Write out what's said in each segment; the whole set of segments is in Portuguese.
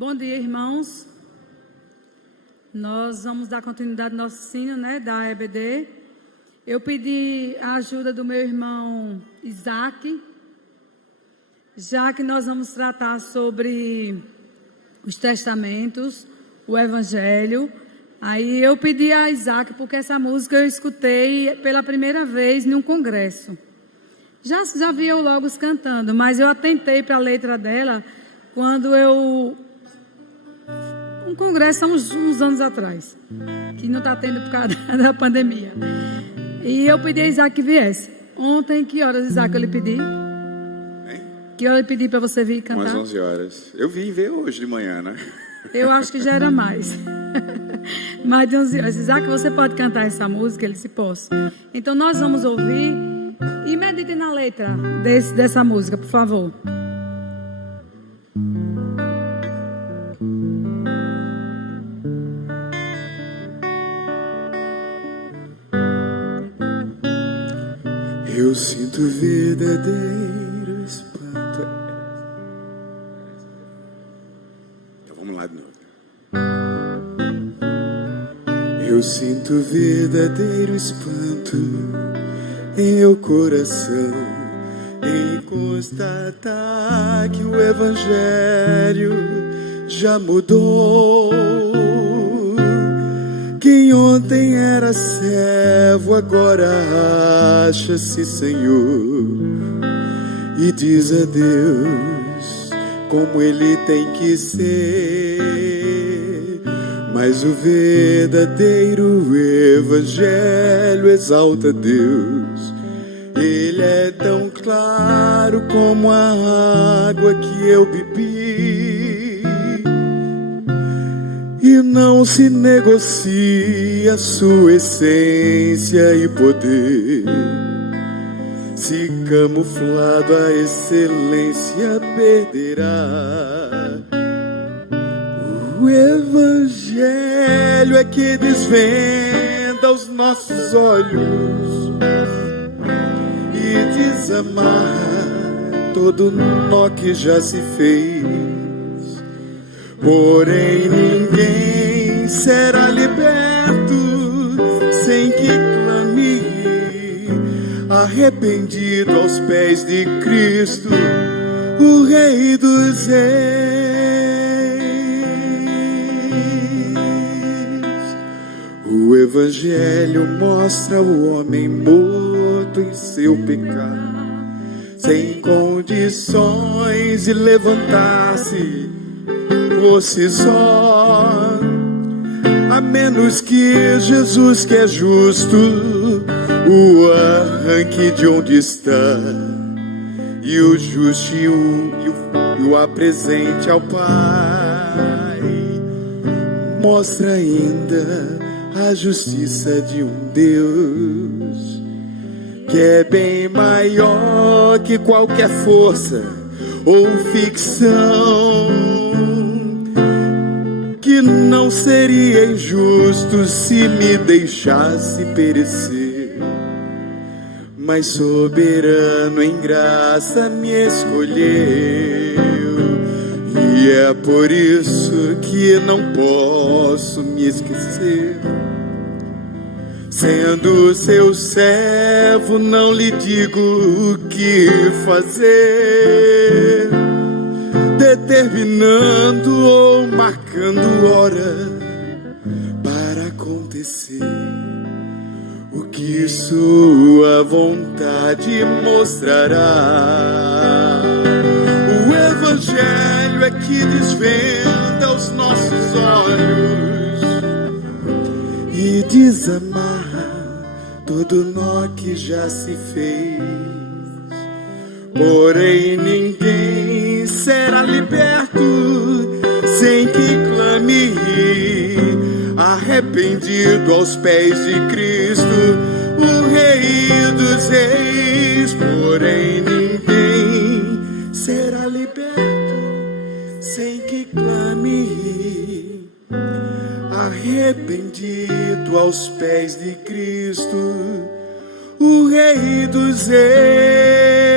Bom dia, irmãos. Nós vamos dar continuidade ao nosso ensino, da EBD. Eu pedi a ajuda do meu irmão Isaac, já que nós vamos tratar sobre os testamentos, o Evangelho. Aí eu pedi a Isaac, porque essa música eu escutei pela primeira vez num congresso. Já vi eu logo cantando, mas eu atentei para a letra dela quando um congresso há uns anos atrás, que não está tendo por causa da pandemia. E eu pedi a Isaac que viesse. Ontem, que horas, Isaac, eu lhe pedi? Hein? Que hora eu pedi para você vir cantar? Umas 11 horas. Eu vim ver hoje de manhã, né? Eu acho que já era mais. Mais de 11 horas. Isaac, você pode cantar essa música? Ele disse, posso. Então nós vamos ouvir e meditem na letra dessa música, por favor. Eu sinto verdadeiro espanto. Então vamos lá de novo. Eu sinto verdadeiro espanto em meu coração em constatar que o Evangelho já mudou. Quem ontem era servo agora acha-se Senhor e diz a Deus como Ele tem que ser. Mas o verdadeiro Evangelho exalta Deus. Ele é tão claro como a água que eu bebi. E não se negocia sua essência e poder. Se camuflado a excelência perderá. O Evangelho é que desvenda os nossos olhos e desamarra todo nó que já se fez. Porém ninguém será liberto sem que clame arrependido aos pés de Cristo, o Rei dos Reis. O Evangelho mostra o homem morto em seu pecado, sem condições de levantar-se por si só, a menos que Jesus, que é justo, o arranque de onde está e o justo e o apresente ao Pai. Mostra ainda a justiça de um Deus que é bem maior que qualquer força ou ficção, que não seria injusto se me deixasse perecer, mas soberano em graça me escolheu. E é por isso que não posso me esquecer. Sendo seu servo, não lhe digo o que fazer, determinando ou marcando hora para acontecer o que sua vontade mostrará. O Evangelho é que desvenda os nossos olhos e desamarra todo nó que já se fez. Porém ninguém será liberto sem que clame arrependido aos pés de Cristo, o Rei dos Reis. Porém ninguém será liberto sem que clame arrependido aos pés de Cristo, o Rei dos Reis.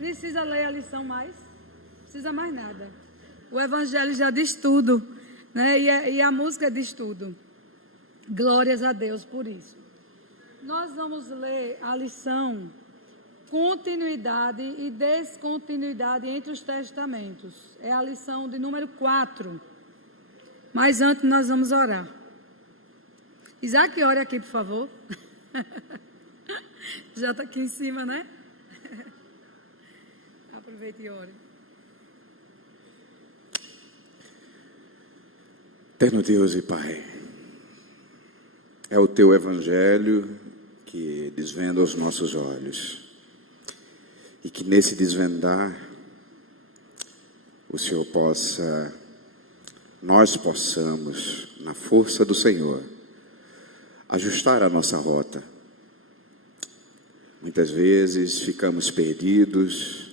Precisa ler a lição mais? Precisa mais nada. O Evangelho já diz tudo, né? E a música diz tudo. Glórias a Deus por isso. Nós vamos ler a lição Continuidade e Descontinuidade entre os Testamentos. É a lição de número 4. Mas antes nós vamos orar. Isaac, ore aqui, por favor. Já está aqui em cima, né? Aproveite e ore. Eterno Deus e Pai, é o Teu Evangelho que desvenda os nossos olhos. E que nesse desvendar, o Senhor nós possamos, na força do Senhor, ajustar a nossa rota. Muitas vezes ficamos perdidos,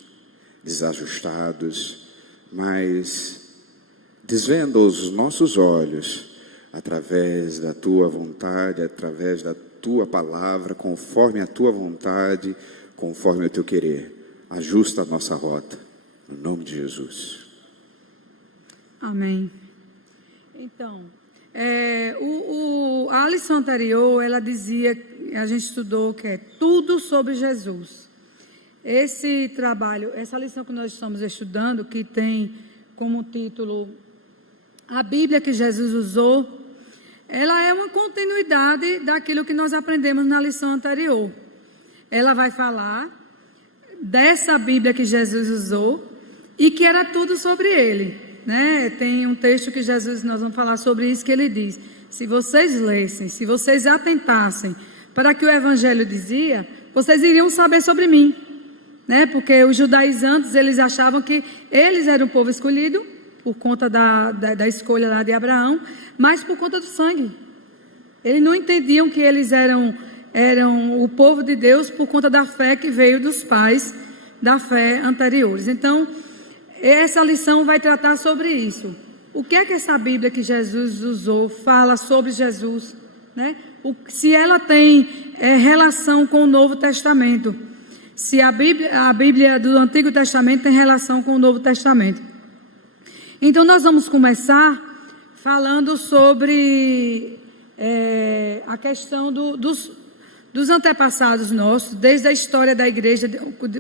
desajustados, mas desvenda os nossos olhos através da Tua vontade, através da Tua palavra, conforme a Tua vontade, conforme o Teu querer. Ajusta a nossa rota, no nome de Jesus. Amém. Então, a lição anterior, ela dizia, a gente estudou que é tudo sobre Jesus. Esse trabalho, essa lição que nós estamos estudando, que tem como título a Bíblia que Jesus usou, ela é uma continuidade daquilo que nós aprendemos na lição anterior. Ela vai falar dessa Bíblia que Jesus usou e que era tudo sobre ele, né? Tem um texto que Jesus, nós vamos falar sobre isso, que ele diz: se vocês lessem, se vocês atentassem para o que o Evangelho dizia, vocês iriam saber sobre mim, né? Porque os judaizantes, eles achavam que eles eram o povo escolhido por conta da escolha lá de Abraão, mas por conta do sangue. Eles não entendiam que eles eram o povo de Deus por conta da fé que veio dos pais da fé anteriores. Então, essa lição vai tratar sobre isso. O que é que essa Bíblia que Jesus usou fala sobre Jesus, né? Se ela tem relação com o Novo Testamento. Se a Bíblia do Antigo Testamento tem relação com o Novo Testamento. Então, nós vamos começar falando sobre a questão dos antepassados nossos, desde a história da igreja,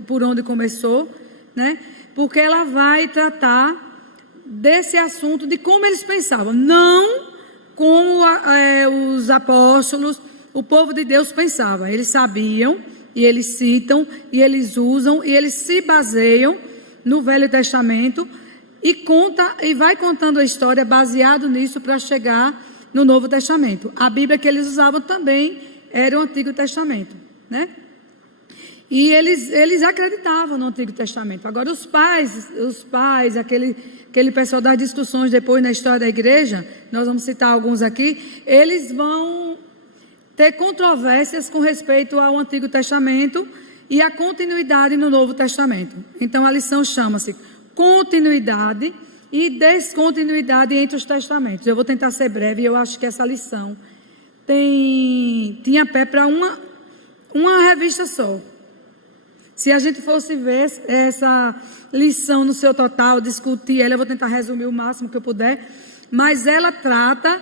por onde começou, né? Porque ela vai tratar desse assunto de como eles pensavam, não como os apóstolos, o povo de Deus pensava. Eles sabiam, e eles citam, e eles usam, e eles se baseiam no Velho Testamento e vai contando a história baseado nisso para chegar no Novo Testamento. A Bíblia que eles usavam também era o Antigo Testamento, né? E eles acreditavam no Antigo Testamento. Agora, os pais, aquele pessoal das discussões depois na história da igreja, nós vamos citar alguns aqui, eles vão ter controvérsias com respeito ao Antigo Testamento e a continuidade no Novo Testamento. Então, a lição chama-se Continuidade e Descontinuidade entre os Testamentos. Eu vou tentar ser breve e eu acho que essa lição tinha pé para uma revista só. Se a gente fosse ver essa lição no seu total, discutir ela, eu vou tentar resumir o máximo que eu puder, mas ela trata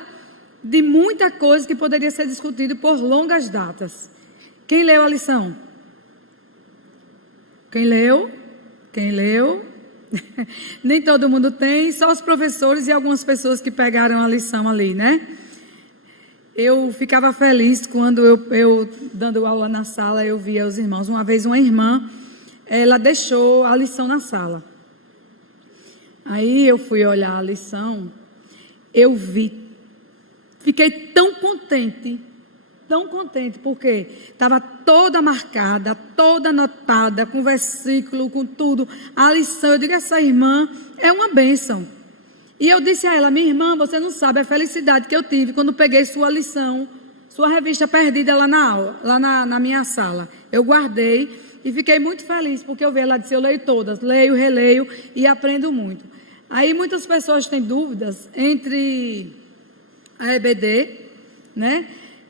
de muita coisa que poderia ser discutido por longas datas. Quem leu a lição? Quem leu? Nem todo mundo tem, só os professores e algumas pessoas que pegaram a lição ali, né? Eu ficava feliz quando eu dando aula na sala, eu via os irmãos. Uma vez uma irmã, ela deixou a lição na sala. Aí eu fui olhar a lição, fiquei tão contente, porque estava toda marcada, toda anotada, com versículo, com tudo. A lição, eu digo, essa irmã é uma bênção. E eu disse a ela: minha irmã, você não sabe a felicidade que eu tive quando peguei sua lição, sua revista perdida lá na aula, lá na minha sala. Eu guardei e fiquei muito feliz, porque eu vi, ela disse, eu leio todas, leio, releio e aprendo muito. Aí muitas pessoas têm dúvidas entre a EBD, né,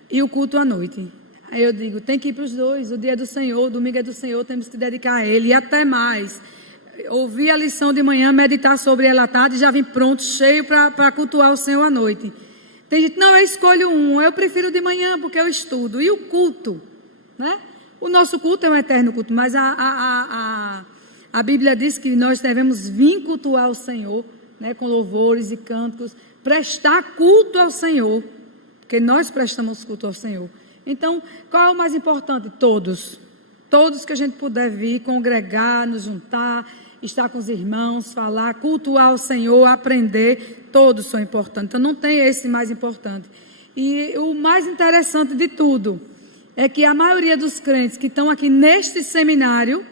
e o culto à noite. Aí eu digo, tem que ir para os dois. O dia é do Senhor, o domingo é do Senhor, temos que se dedicar a Ele. E até mais. Ouvir a lição de manhã, meditar sobre ela à tarde e já vim pronto, cheio para cultuar o Senhor à noite. Tem gente, não, eu escolho um, eu prefiro de manhã porque eu estudo. E o culto, né? O nosso culto é um eterno culto, mas a Bíblia diz que nós devemos vir cultuar o Senhor, né, com louvores e cânticos, prestar culto ao Senhor, porque nós prestamos culto ao Senhor. Então, qual é o mais importante? Todos que a gente puder vir, congregar, nos juntar, estar com os irmãos, falar, cultuar o Senhor, aprender, todos são importantes. Então, não tem esse mais importante. E o mais interessante de tudo é que a maioria dos crentes que estão aqui neste seminário,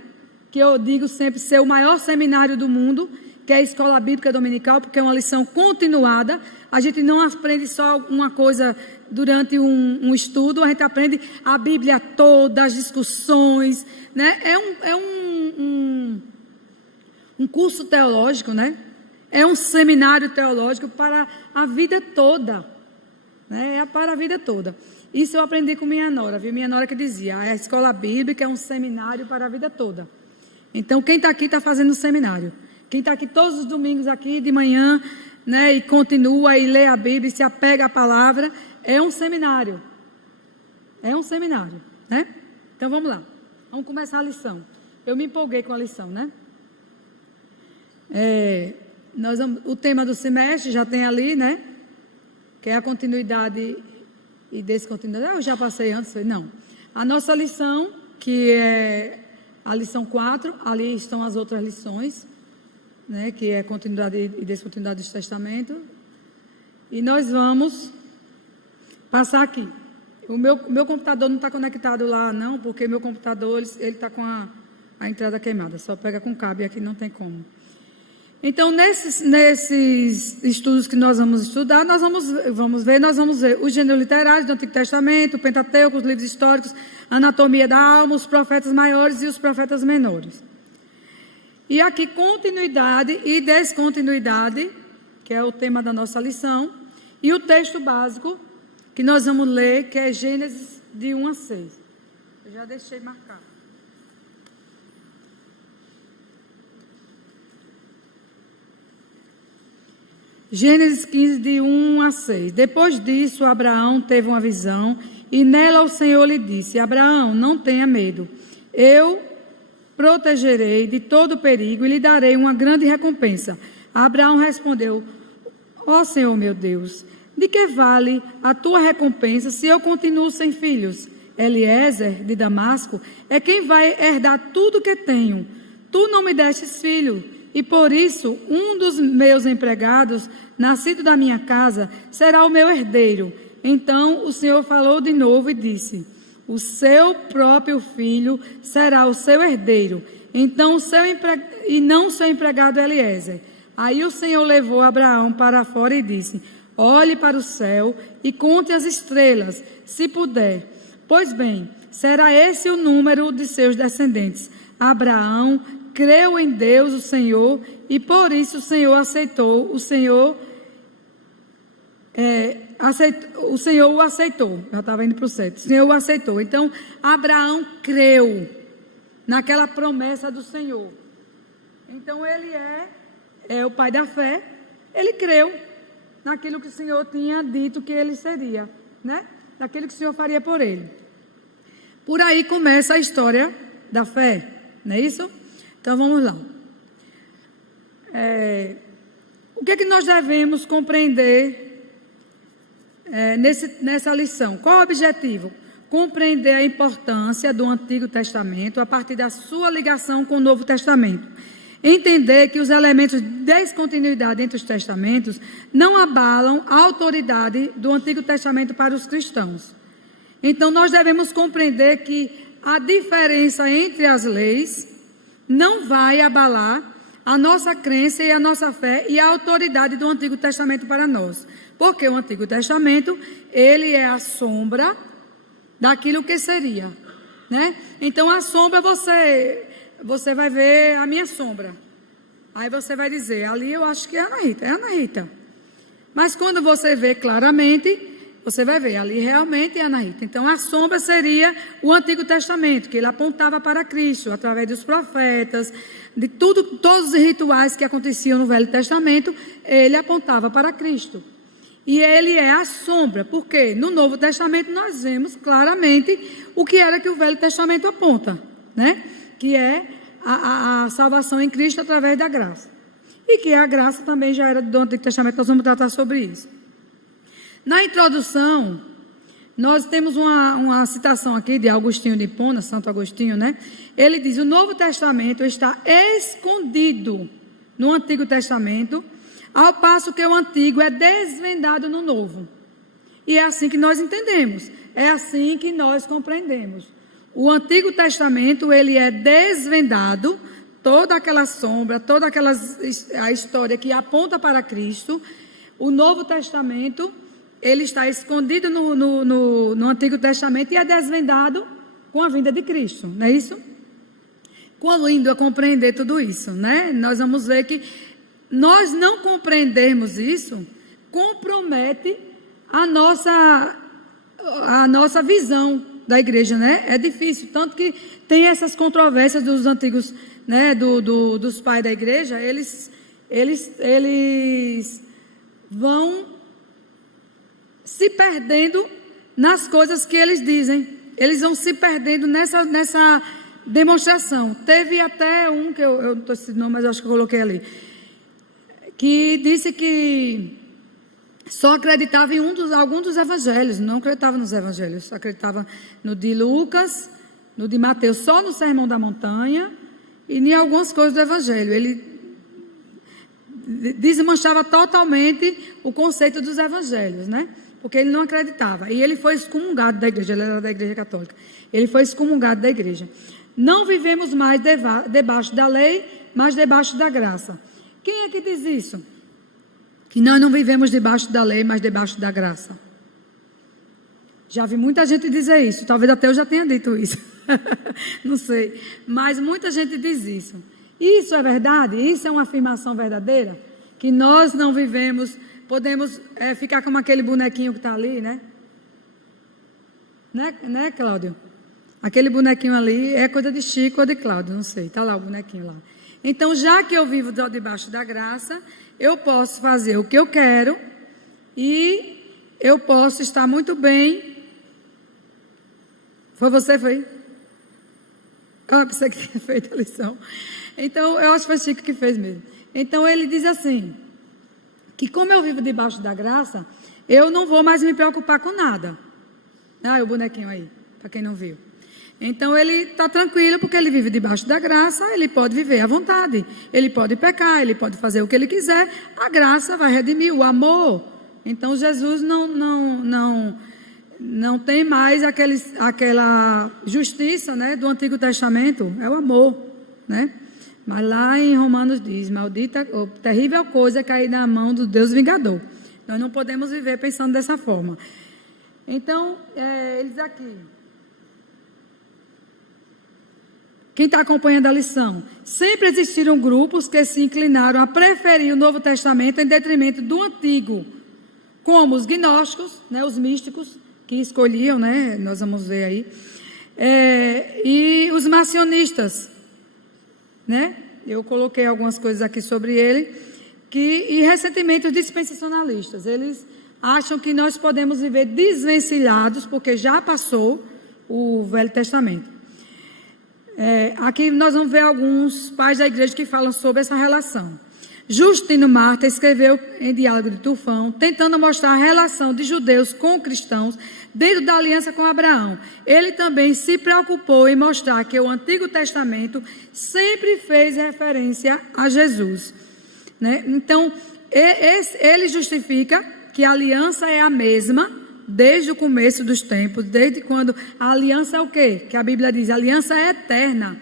que eu digo sempre ser o maior seminário do mundo, que é a Escola Bíblica Dominical, porque é uma lição continuada. A gente não aprende só uma coisa durante um estudo, a gente aprende a Bíblia toda, as discussões, né? É um curso teológico, né? É um seminário teológico para a vida toda, né? É para a vida toda. Isso eu aprendi com minha nora, viu? Minha nora que dizia, a Escola Bíblica é um seminário para a vida toda. Então, quem está aqui está fazendo um seminário. Quem está aqui todos os domingos aqui de manhã, né, e continua e lê a Bíblia e se apega à palavra, é um seminário. É um seminário, né? Então, vamos lá. Vamos começar a lição. Eu me empolguei com a lição, né? O tema do semestre já tem ali, né? Que é a continuidade e descontinuidade. Eu já passei antes, não. A nossa lição, que é a lição 4, ali estão as outras lições, né, que é continuidade e descontinuidade dos testamentos. E nós vamos passar aqui. O meu computador não está conectado lá, não, porque meu computador ele está com a entrada queimada. Só pega com cabo e aqui não tem como. Então, nesses estudos que nós vamos estudar, nós vamos ver os gêneros literários do Antigo Testamento, o Pentateuco, os livros históricos, a anatomia da alma, os profetas maiores e os profetas menores. E aqui, continuidade e descontinuidade, que é o tema da nossa lição, e o texto básico que nós vamos ler, que é Gênesis de 1 a 6. Eu já deixei marcado. Gênesis 15, de 1 a 6. Depois disso, Abraão teve uma visão, e nela o Senhor lhe disse, Abraão, não tenha medo, eu protegerei de todo perigo e lhe darei uma grande recompensa. Abraão respondeu, ó Senhor meu Deus, de que vale a tua recompensa se eu continuo sem filhos? Eliezer, de Damasco, é quem vai herdar tudo que tenho. Tu não me destes filho, e por isso um dos meus empregados, nascido da minha casa, será o meu herdeiro. Então o Senhor falou de novo e disse, o seu próprio filho será o seu herdeiro, então e não o seu empregado Eliezer. Aí o Senhor levou Abraão para fora e disse, olhe para o céu e conte as estrelas, se puder. Pois bem, será esse o número de seus descendentes. Abraão creu em Deus, o Senhor, e por isso o Senhor aceitou. O Senhor o aceitou. Eu estava indo para o 7. O Senhor o aceitou. Então, Abraão creu naquela promessa do Senhor. Então, ele é o pai da fé. Ele creu naquilo que o Senhor tinha dito que ele seria, né? Naquilo que o Senhor faria por ele. Por aí começa a história da fé, não é isso? Então, vamos lá. O que é que nós devemos compreender nessa lição? Qual o objetivo? Compreender a importância do Antigo Testamento a partir da sua ligação com o Novo Testamento. Entender que os elementos de descontinuidade entre os testamentos não abalam a autoridade do Antigo Testamento para os cristãos. Então, nós devemos compreender que a diferença entre as leis não vai abalar a nossa crença e a nossa fé e a autoridade do Antigo Testamento para nós. Porque o Antigo Testamento, ele é a sombra daquilo que seria, né? Então, a sombra, você vai ver a minha sombra. Aí você vai dizer, ali eu acho que é Ana Rita. Mas quando você vê claramente, você vai ver, ali realmente é Anaíta. Então, a sombra seria o Antigo Testamento, que ele apontava para Cristo, através dos profetas, de tudo, todos os rituais que aconteciam no Velho Testamento, ele apontava para Cristo. E ele é a sombra, porque no Novo Testamento nós vemos claramente o que era que o Velho Testamento aponta, né? Que é a salvação em Cristo através da graça. E que a graça também já era do Antigo Testamento, nós vamos tratar sobre isso. Na introdução, nós temos uma citação aqui de Agostinho de Hipona, Santo Agostinho, né? Ele diz: o Novo Testamento está escondido no Antigo Testamento, ao passo que o Antigo é desvendado no Novo. E é assim que nós entendemos, é assim que nós compreendemos. O Antigo Testamento, ele é desvendado, toda aquela sombra, toda a história que aponta para Cristo. O Novo Testamento, ele está escondido no Antigo Testamento e é desvendado com a vinda de Cristo, não é isso? Quando indo a compreender tudo isso, né? Nós vamos ver que nós não compreendermos isso compromete a nossa visão da igreja, né? É difícil, tanto que tem essas controvérsias dos antigos, né? Dos pais da igreja, eles vão se perdendo nas coisas que eles dizem. Eles vão se perdendo nessa demonstração. Teve até um que eu não estou citando, não, mas eu acho que eu coloquei ali, que disse que só acreditava em algum dos evangelhos, não acreditava nos evangelhos, só acreditava no de Lucas, no de Mateus, só no Sermão da Montanha e em algumas coisas do evangelho. Ele desmanchava totalmente o conceito dos evangelhos, né? Porque ele não acreditava. E ele foi excomungado da igreja, ele era da igreja católica. Ele foi excomungado da igreja. Não vivemos mais debaixo da lei, mas debaixo da graça. Quem é que diz isso? Que nós não vivemos debaixo da lei, mas debaixo da graça. Já vi muita gente dizer isso. Talvez até eu já tenha dito isso. Não sei. Mas muita gente diz isso. Isso é verdade? Isso é uma afirmação verdadeira? Que nós não vivemos, podemos ficar como aquele bonequinho que está ali, né? Né, Cláudio? Aquele bonequinho ali é coisa de Chico ou de Cláudio, não sei. Está lá o bonequinho lá. Então, já que eu vivo debaixo da graça, eu posso fazer o que eu quero e eu posso estar muito bem. Foi você, foi? Eu pensei que tinha feito a lição. Então, eu acho que foi Chico que fez mesmo. Então, ele diz assim, que como eu vivo debaixo da graça, eu não vou mais me preocupar com nada. Ah, o bonequinho aí, para quem não viu. Então, ele está tranquilo, porque ele vive debaixo da graça, ele pode viver à vontade, ele pode pecar, ele pode fazer o que ele quiser, a graça vai redimir, o amor. Então, Jesus não tem mais aquela justiça, né, do Antigo Testamento, é o amor, né? Mas lá em Romanos diz, maldita, terrível coisa é cair na mão do Deus vingador. Nós não podemos viver pensando dessa forma. Então, eles aqui... Quem está acompanhando a lição? Sempre existiram grupos que se inclinaram a preferir o Novo Testamento em detrimento do Antigo, como os gnósticos, né, os místicos, que escolhiam, né, nós vamos ver aí, e os marcionistas, né? Eu coloquei algumas coisas aqui sobre ele, e recentemente os dispensacionalistas, eles acham que nós podemos viver desvencilhados, porque já passou o Velho Testamento. Aqui nós vamos ver alguns pais da igreja que falam sobre essa relação. Justino Marta escreveu em Diálogo de Tufão, tentando mostrar a relação de judeus com cristãos dentro da aliança com Abraão. Ele também se preocupou em mostrar que o Antigo Testamento sempre fez referência a Jesus, né? Então, ele justifica que a aliança é a mesma desde o começo dos tempos, desde quando a aliança é o quê? Que a Bíblia diz, a aliança é eterna.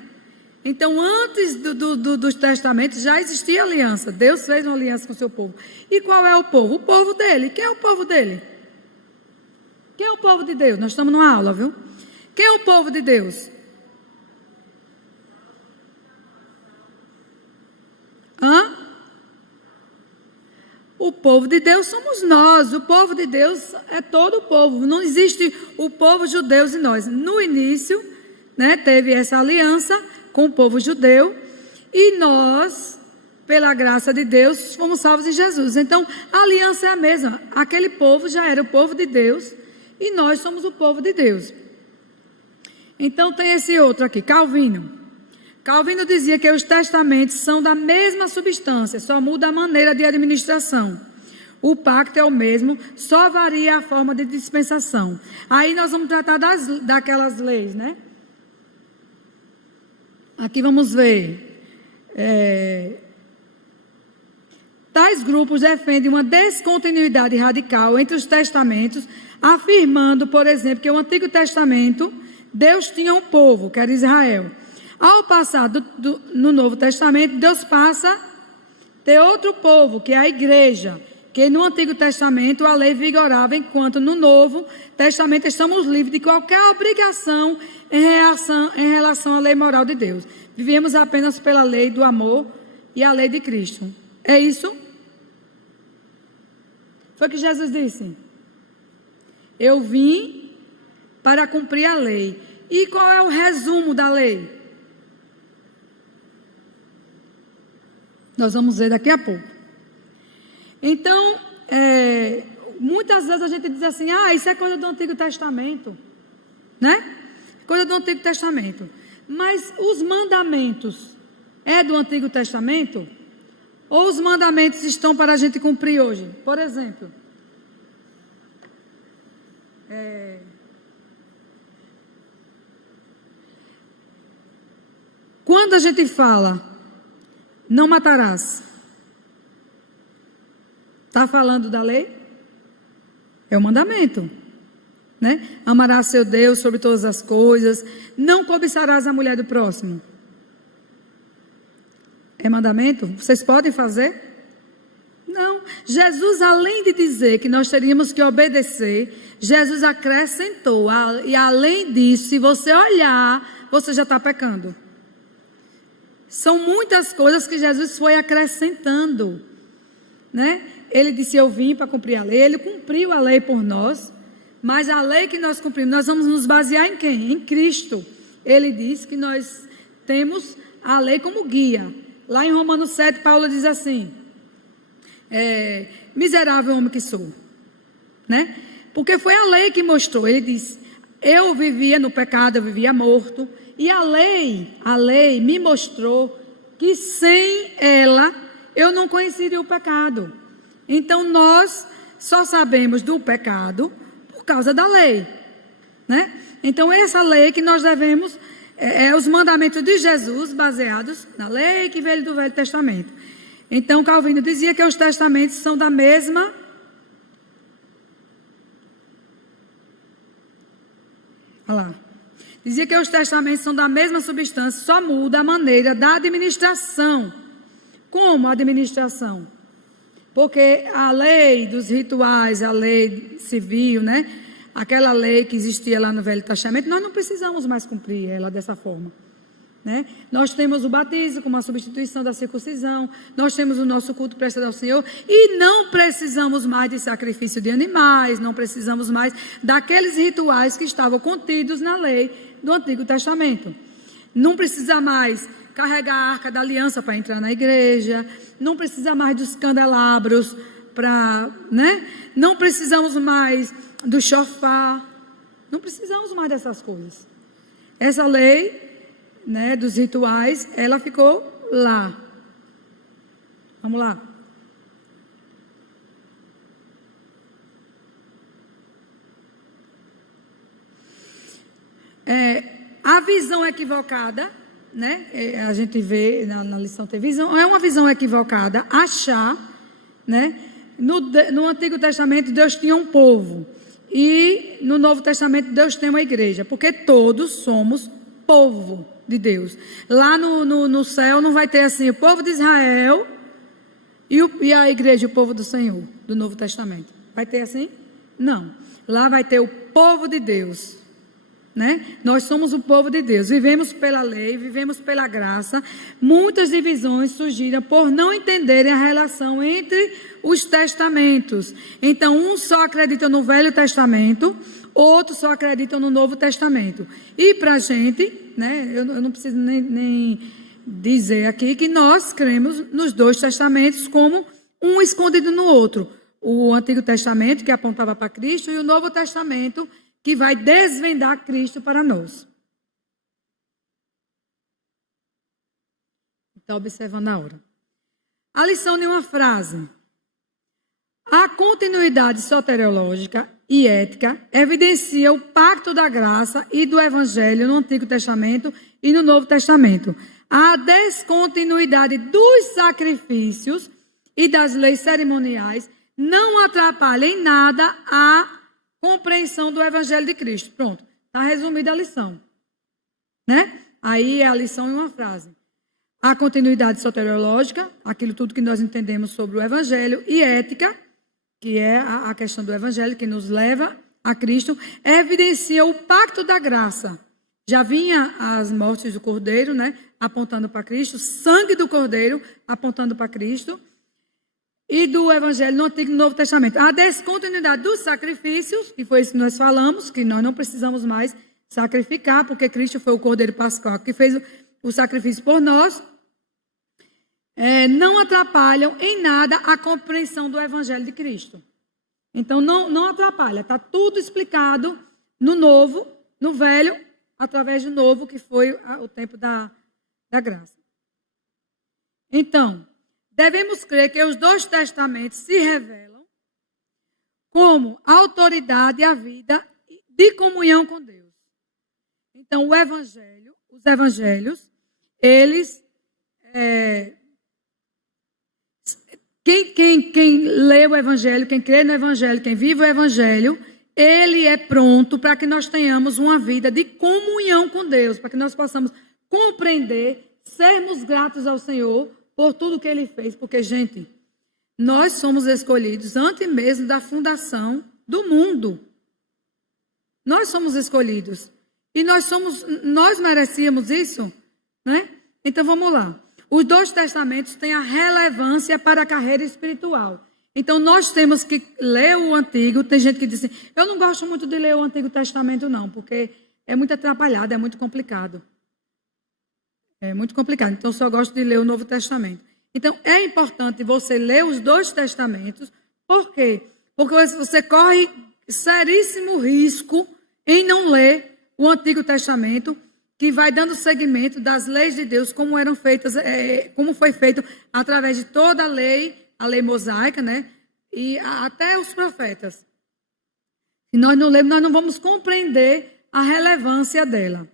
Então, antes dos testamentos já existia aliança. Deus fez uma aliança com o seu povo. E qual é o povo? O povo dele. Quem é o povo dele? Quem é o povo de Deus? Nós estamos numa aula, viu? Quem é o povo de Deus? O povo de Deus somos nós. O povo de Deus é todo o povo. Não existe o povo judeu e nós. No início, né, teve essa aliança com o povo judeu. E nós, pela graça de Deus, fomos salvos em Jesus. Então, a aliança é a mesma. Aquele povo já era o povo de Deus. E nós somos o povo de Deus. Então, tem esse outro aqui, Calvino. Calvino dizia que os testamentos são da mesma substância, só muda a maneira de administração. O pacto é o mesmo, só varia a forma de dispensação. Aí nós vamos tratar daquelas leis, né? Aqui vamos ver. Tais grupos defendem uma descontinuidade radical entre os testamentos, afirmando, por exemplo, que o Antigo Testamento, Deus tinha um povo, que era Israel. Ao passar no Novo Testamento, Deus passa a ter outro povo, que é a igreja. Que no Antigo Testamento a lei vigorava, enquanto no Novo Testamento estamos livres de qualquer obrigação em relação à lei moral de Deus. Vivemos apenas pela lei do amor e a lei de Cristo. É isso? Foi o que Jesus disse. Eu vim para cumprir a lei. E qual é o resumo da lei? Nós vamos ver daqui a pouco. Então, muitas vezes a gente diz assim, isso é coisa do Antigo Testamento, né? Coisa do Antigo Testamento. Mas os mandamentos é do Antigo Testamento? Ou os mandamentos estão para a gente cumprir hoje? Por exemplo, quando a gente fala não matarás, está falando da lei? É o mandamento, né? Amarás seu Deus sobre todas as coisas, não cobiçarás a mulher do próximo. É mandamento? Vocês podem fazer? Não. Jesus, além de dizer que nós teríamos que obedecer, Jesus acrescentou, e além disso, se você olhar, você já está pecando. São muitas coisas que Jesus foi acrescentando, né? Ele disse, eu vim para cumprir a lei. Ele cumpriu a lei por nós. Mas a lei que nós cumprimos, nós vamos nos basear em quem? Em Cristo. Ele disse que nós temos a lei como guia. Lá em Romanos 7, Paulo diz assim, miserável homem que sou, né? Porque foi a lei que mostrou. Ele disse, eu vivia no pecado, eu vivia morto. E a lei me mostrou que sem ela eu não conheceria o pecado. Então nós só sabemos do pecado por causa da lei, né? Então essa lei que nós devemos, os mandamentos de Jesus baseados na lei que veio do Velho Testamento. Então Calvino dizia que os testamentos são da mesma... Olha lá. Dizia que os testamentos são da mesma substância, só muda a maneira da administração. Como administração? Porque a lei dos rituais, a lei civil, né? Aquela lei que existia lá no Velho Testamento, nós não precisamos mais cumprir ela dessa forma, né? Nós temos o batismo como uma substituição da circuncisão, nós temos o nosso culto prestado ao Senhor e não precisamos mais de sacrifício de animais, não precisamos mais daqueles rituais que estavam contidos na lei do Antigo Testamento. Não precisa mais carregar a arca da aliança para entrar na igreja, não precisa mais dos candelabros para, né? Não precisamos mais do chofar, não precisamos mais dessas coisas. Essa lei, né, dos rituais, ela ficou lá. Vamos lá. A visão equivocada, né? A gente vê na lição tem visão, é uma visão equivocada achar, né? No Antigo Testamento Deus tinha um povo e no Novo Testamento Deus tem uma igreja, porque todos somos povo de Deus. Lá no céu não vai ter assim o povo de Israel e a igreja, o povo do Senhor, do Novo Testamento. Vai ter assim? Não. Lá vai ter o povo de Deus. né? Nós somos o povo de Deus, vivemos pela lei, vivemos pela graça. Muitas divisões surgiram por não entenderem a relação entre os testamentos. Então, uns só acreditam no Velho Testamento, outros só acreditam no Novo Testamento. E para a gente, né, eu não preciso nem dizer aqui que nós cremos nos dois testamentos como um escondido no outro. O Antigo Testamento, que apontava para Cristo, e o Novo Testamento, que vai desvendar Cristo para nós. Está observando a hora. A lição de uma frase. A continuidade soteriológica e ética evidencia o pacto da graça e do Evangelho no Antigo Testamento e no Novo Testamento. A descontinuidade dos sacrifícios e das leis cerimoniais não atrapalha em nada a compreensão do Evangelho de Cristo. Pronto, está resumida a lição. Né? Aí é a lição em uma frase. A continuidade soteriológica, aquilo tudo que nós entendemos sobre o Evangelho, e ética, que é a questão do Evangelho, que nos leva a Cristo, evidencia o pacto da graça. Já vinha as mortes do Cordeiro, né, apontando para Cristo, sangue do Cordeiro apontando para Cristo, e do Evangelho no Antigo e no Novo Testamento. A descontinuidade dos sacrifícios, que foi isso que nós falamos, que nós não precisamos mais sacrificar, porque Cristo foi o Cordeiro Pascual que fez o sacrifício por nós, não atrapalham em nada a compreensão do Evangelho de Cristo. Então, não atrapalha. Está tudo explicado no Novo, no Velho, através do Novo, que foi o tempo da graça. Então, devemos crer que os dois testamentos se revelam como autoridade à vida de comunhão com Deus. Então, os evangelhos, eles... Quem lê o Evangelho, quem crê no Evangelho, quem vive o Evangelho, ele é pronto para que nós tenhamos uma vida de comunhão com Deus, para que nós possamos compreender, sermos gratos ao Senhor por tudo que Ele fez. Porque, gente, nós somos escolhidos antes mesmo da fundação do mundo. Nós somos escolhidos. E nós merecíamos isso, né? Então, vamos lá. Os dois testamentos têm a relevância para a carreira espiritual. Então, nós temos que ler o Antigo. Tem gente que diz assim, eu não gosto muito de ler o Antigo Testamento, não, porque é muito atrapalhado, é muito complicado. É muito complicado. Então, só gosto de ler o Novo Testamento. Então, é importante você ler os dois testamentos. Por quê? Porque você corre seríssimo risco em não ler o Antigo Testamento, que vai dando seguimento das leis de Deus, como eram feitas, como foi feito através de toda a lei mosaica, né? E até os profetas. Se nós não lermos, nós não vamos compreender a relevância dela.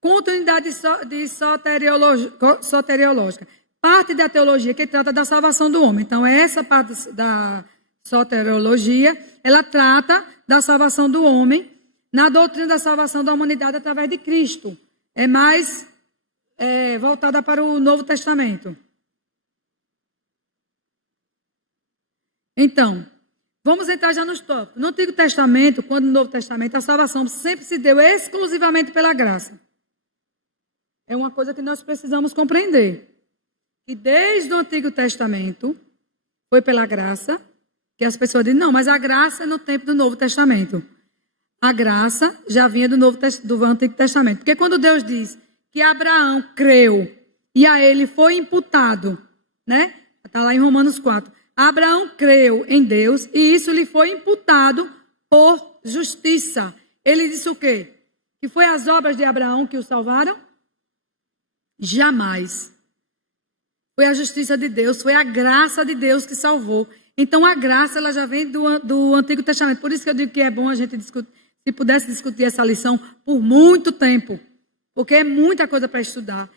Continuidade de soteriológica. Parte da teologia que trata da salvação do homem. Então, essa parte da soteriologia, ela trata da salvação do homem, na doutrina da salvação da humanidade através de Cristo. É mais voltada para o Novo Testamento. Então, vamos entrar já nos tópicos. No Antigo Testamento, quando no Novo Testamento, a salvação sempre se deu exclusivamente pela graça. É uma coisa que nós precisamos compreender. Que desde o Antigo Testamento, foi pela graça, que as pessoas dizem, não, mas a graça é no tempo do Novo Testamento. A graça já vinha do Antigo Testamento. Porque quando Deus diz que Abraão creu e a ele foi imputado, né? Está lá em Romanos 4. Abraão creu em Deus e isso lhe foi imputado por justiça. Ele disse o quê? Que foi as obras de Abraão que o salvaram? Jamais. Foi a justiça de Deus, foi a graça de Deus que salvou. Então a graça ela já vem do Antigo Testamento. Por isso que eu digo que é bom a gente discutir. Se pudesse discutir essa lição por muito tempo, porque é muita coisa para estudar,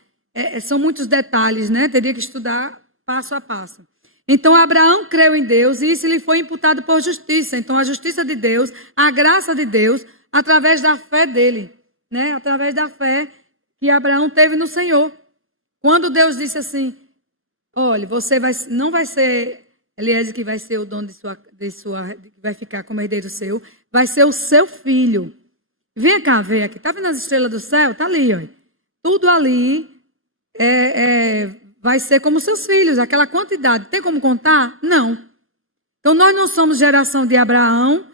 são muitos detalhes, né? Teria que estudar passo a passo. Então, Abraão creu em Deus e isso lhe foi imputado por justiça. Então, a justiça de Deus, a graça de Deus, através da fé dele, né? Através da fé que Abraão teve no Senhor. Quando Deus disse assim, olha, não vai ser Eliezer que vai ser o dono que vai ficar como herdeiro seu, vai ser o seu filho. Vem cá, vem aqui. Está vendo as estrelas do céu? Está ali, ó. Tudo ali vai ser como seus filhos, aquela quantidade. Tem como contar? Não. Então, nós não somos geração de Abraão,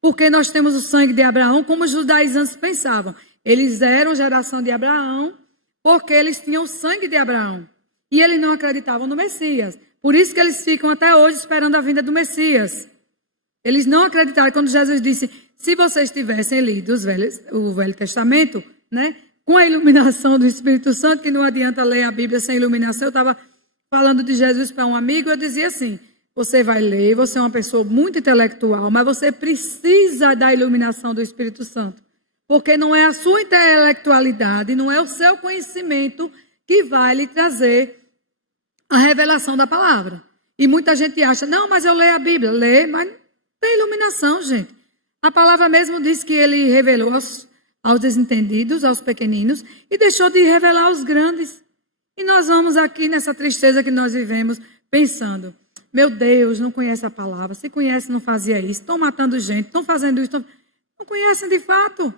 porque nós temos o sangue de Abraão, como os judaizantes pensavam. Eles eram geração de Abraão, porque eles tinham o sangue de Abraão. E eles não acreditavam no Messias. Por isso que eles ficam até hoje esperando a vinda do Messias. Eles não acreditaram quando Jesus disse, se vocês tivessem lido o Velho Testamento, né, com a iluminação do Espírito Santo, que não adianta ler a Bíblia sem iluminação. Eu estava falando de Jesus para um amigo, eu dizia assim, você vai ler, você é uma pessoa muito intelectual, mas você precisa da iluminação do Espírito Santo. Porque não é a sua intelectualidade, não é o seu conhecimento que vai lhe trazer a revelação da palavra. E muita gente acha, não, mas eu leio a Bíblia. Lê, mas não tem iluminação, gente. A palavra mesmo diz que ele revelou aos desentendidos, aos pequeninos, e deixou de revelar aos grandes. E nós vamos aqui nessa tristeza que nós vivemos, pensando, meu Deus, não conhece a palavra. Se conhece, não fazia isso. Estão matando gente, estão fazendo isso. Não conhecem de fato.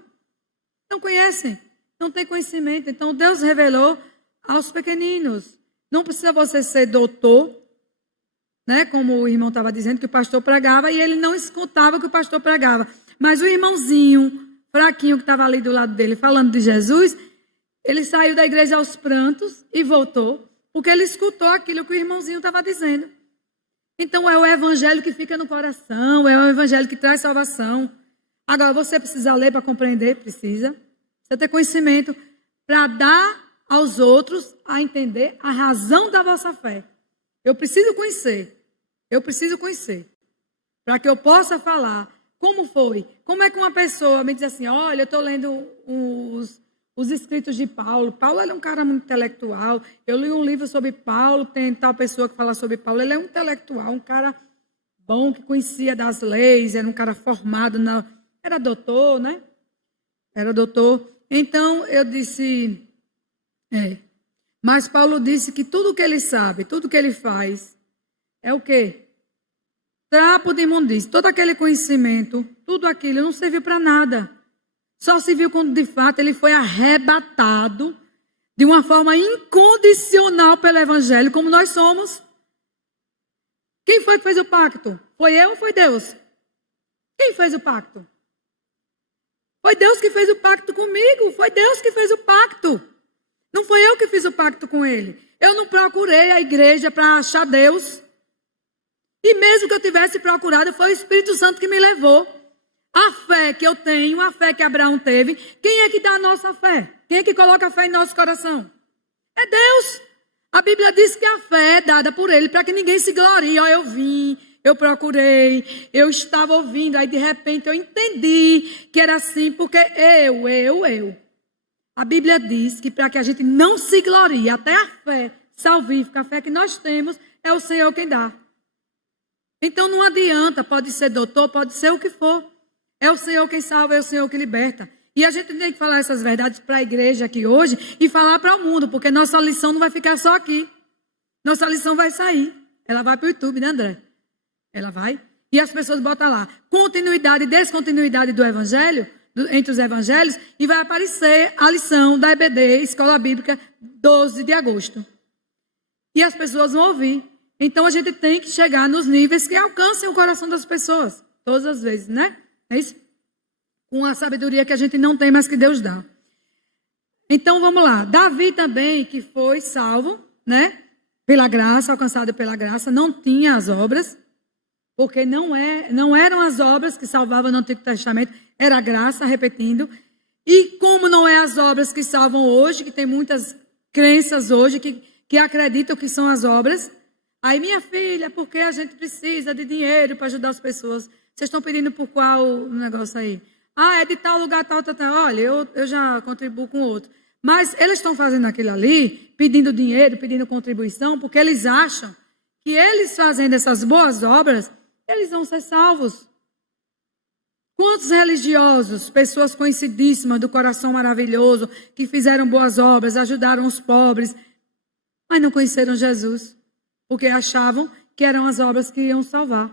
Não conhecem. Não tem conhecimento. Então, Deus revelou aos pequeninos. Não precisa você ser doutor, né? Como o irmão estava dizendo que o pastor pregava, e ele não escutava o que o pastor pregava. Mas o irmãozinho, fraquinho, que estava ali do lado dele, falando de Jesus, ele saiu da igreja aos prantos e voltou, porque ele escutou aquilo que o irmãozinho estava dizendo. Então, é o evangelho que fica no coração, é o evangelho que traz salvação. Agora, você precisa ler para compreender? Precisa. Precisa ter conhecimento para dar aos outros a entender a razão da vossa fé. Eu preciso conhecer. Eu preciso conhecer. Para que eu possa falar como foi. Como é que uma pessoa me diz assim, olha, eu estou lendo os escritos de Paulo. Paulo ele é um cara muito intelectual. Eu li um livro sobre Paulo, tem tal pessoa que fala sobre Paulo. Ele é um intelectual, um cara bom, que conhecia das leis, era um cara formado, era doutor, né? Era doutor. Então, eu disse... Mas Paulo disse que tudo que ele sabe, tudo que ele faz, é o quê? Trapo de imundície. Todo aquele conhecimento, tudo aquilo não serviu para nada. Só serviu quando, de fato, ele foi arrebatado de uma forma incondicional pelo Evangelho, como nós somos. Quem foi que fez o pacto? Foi eu ou foi Deus? Quem fez o pacto? Foi Deus que fez o pacto comigo. Foi Deus que fez o pacto. Não fui eu que fiz o pacto com ele. Eu não procurei a igreja para achar Deus. E mesmo que eu tivesse procurado, foi o Espírito Santo que me levou. A fé que eu tenho, a fé que Abraão teve, quem é que dá a nossa fé? Quem é que coloca a fé em nosso coração? É Deus. A Bíblia diz que a fé é dada por ele para que ninguém se glorie. Ó, eu vim, eu procurei, eu estava ouvindo, aí de repente eu entendi que era assim, porque eu. A Bíblia diz que para que a gente não se glorie, até a fé salvífica, a fé que nós temos, é o Senhor quem dá. Então não adianta, pode ser doutor, pode ser o que for. É o Senhor quem salva, é o Senhor que liberta. E a gente tem que falar essas verdades para a igreja aqui hoje e falar para o mundo, porque nossa lição não vai ficar só aqui. Nossa lição vai sair. Ela vai para o YouTube, né, André? Ela vai. E as pessoas botam lá continuidade e descontinuidade do evangelho, entre os evangelhos, e vai aparecer a lição da EBD, Escola Bíblica, 12 de agosto. E as pessoas vão ouvir. Então a gente tem que chegar nos níveis que alcancem o coração das pessoas. Todas as vezes, né? É isso? Com a sabedoria que a gente não tem, mas que Deus dá. Então vamos lá. Davi também, que foi salvo, né? Pela graça, alcançado pela graça, não tinha as obras. Porque não eram as obras que salvavam no Antigo Testamento, era a graça, repetindo. E como não é as obras que salvam hoje, que tem muitas crenças hoje que acreditam que são as obras. Aí, minha filha, porque a gente precisa de dinheiro para ajudar as pessoas? Vocês estão pedindo por qual negócio aí? Ah, é de tal lugar, tal. Olha, eu já contribuo com outro. Mas eles estão fazendo aquilo ali, pedindo dinheiro, pedindo contribuição, porque eles acham que eles fazendo essas boas obras, eles vão ser salvos. Quantos religiosos, pessoas conhecidíssimas, do coração maravilhoso, que fizeram boas obras, ajudaram os pobres, mas não conheceram Jesus, porque achavam que eram as obras que iam salvar.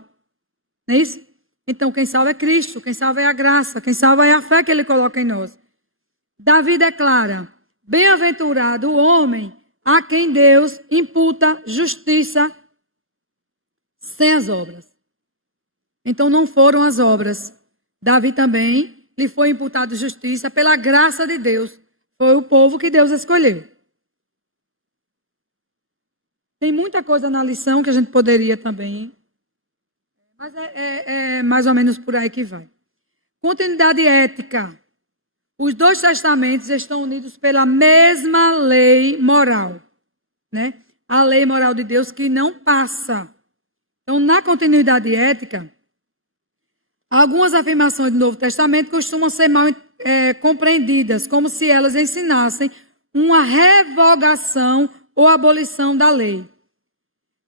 Não é isso? Então, quem salva é Cristo, quem salva é a graça, quem salva é a fé que Ele coloca em nós. Davi declara: bem-aventurado o homem a quem Deus imputa justiça sem as obras. Então, não foram as obras. Davi também lhe foi imputado justiça pela graça de Deus. Foi o povo que Deus escolheu. Tem muita coisa na lição que a gente poderia também, mas é mais ou menos por aí que vai. Continuidade ética. Os dois testamentos estão unidos pela mesma lei moral, né? A lei moral de Deus que não passa. Então, na continuidade ética, algumas afirmações do Novo Testamento costumam ser mal compreendidas, como se elas ensinassem uma revogação ou abolição da lei.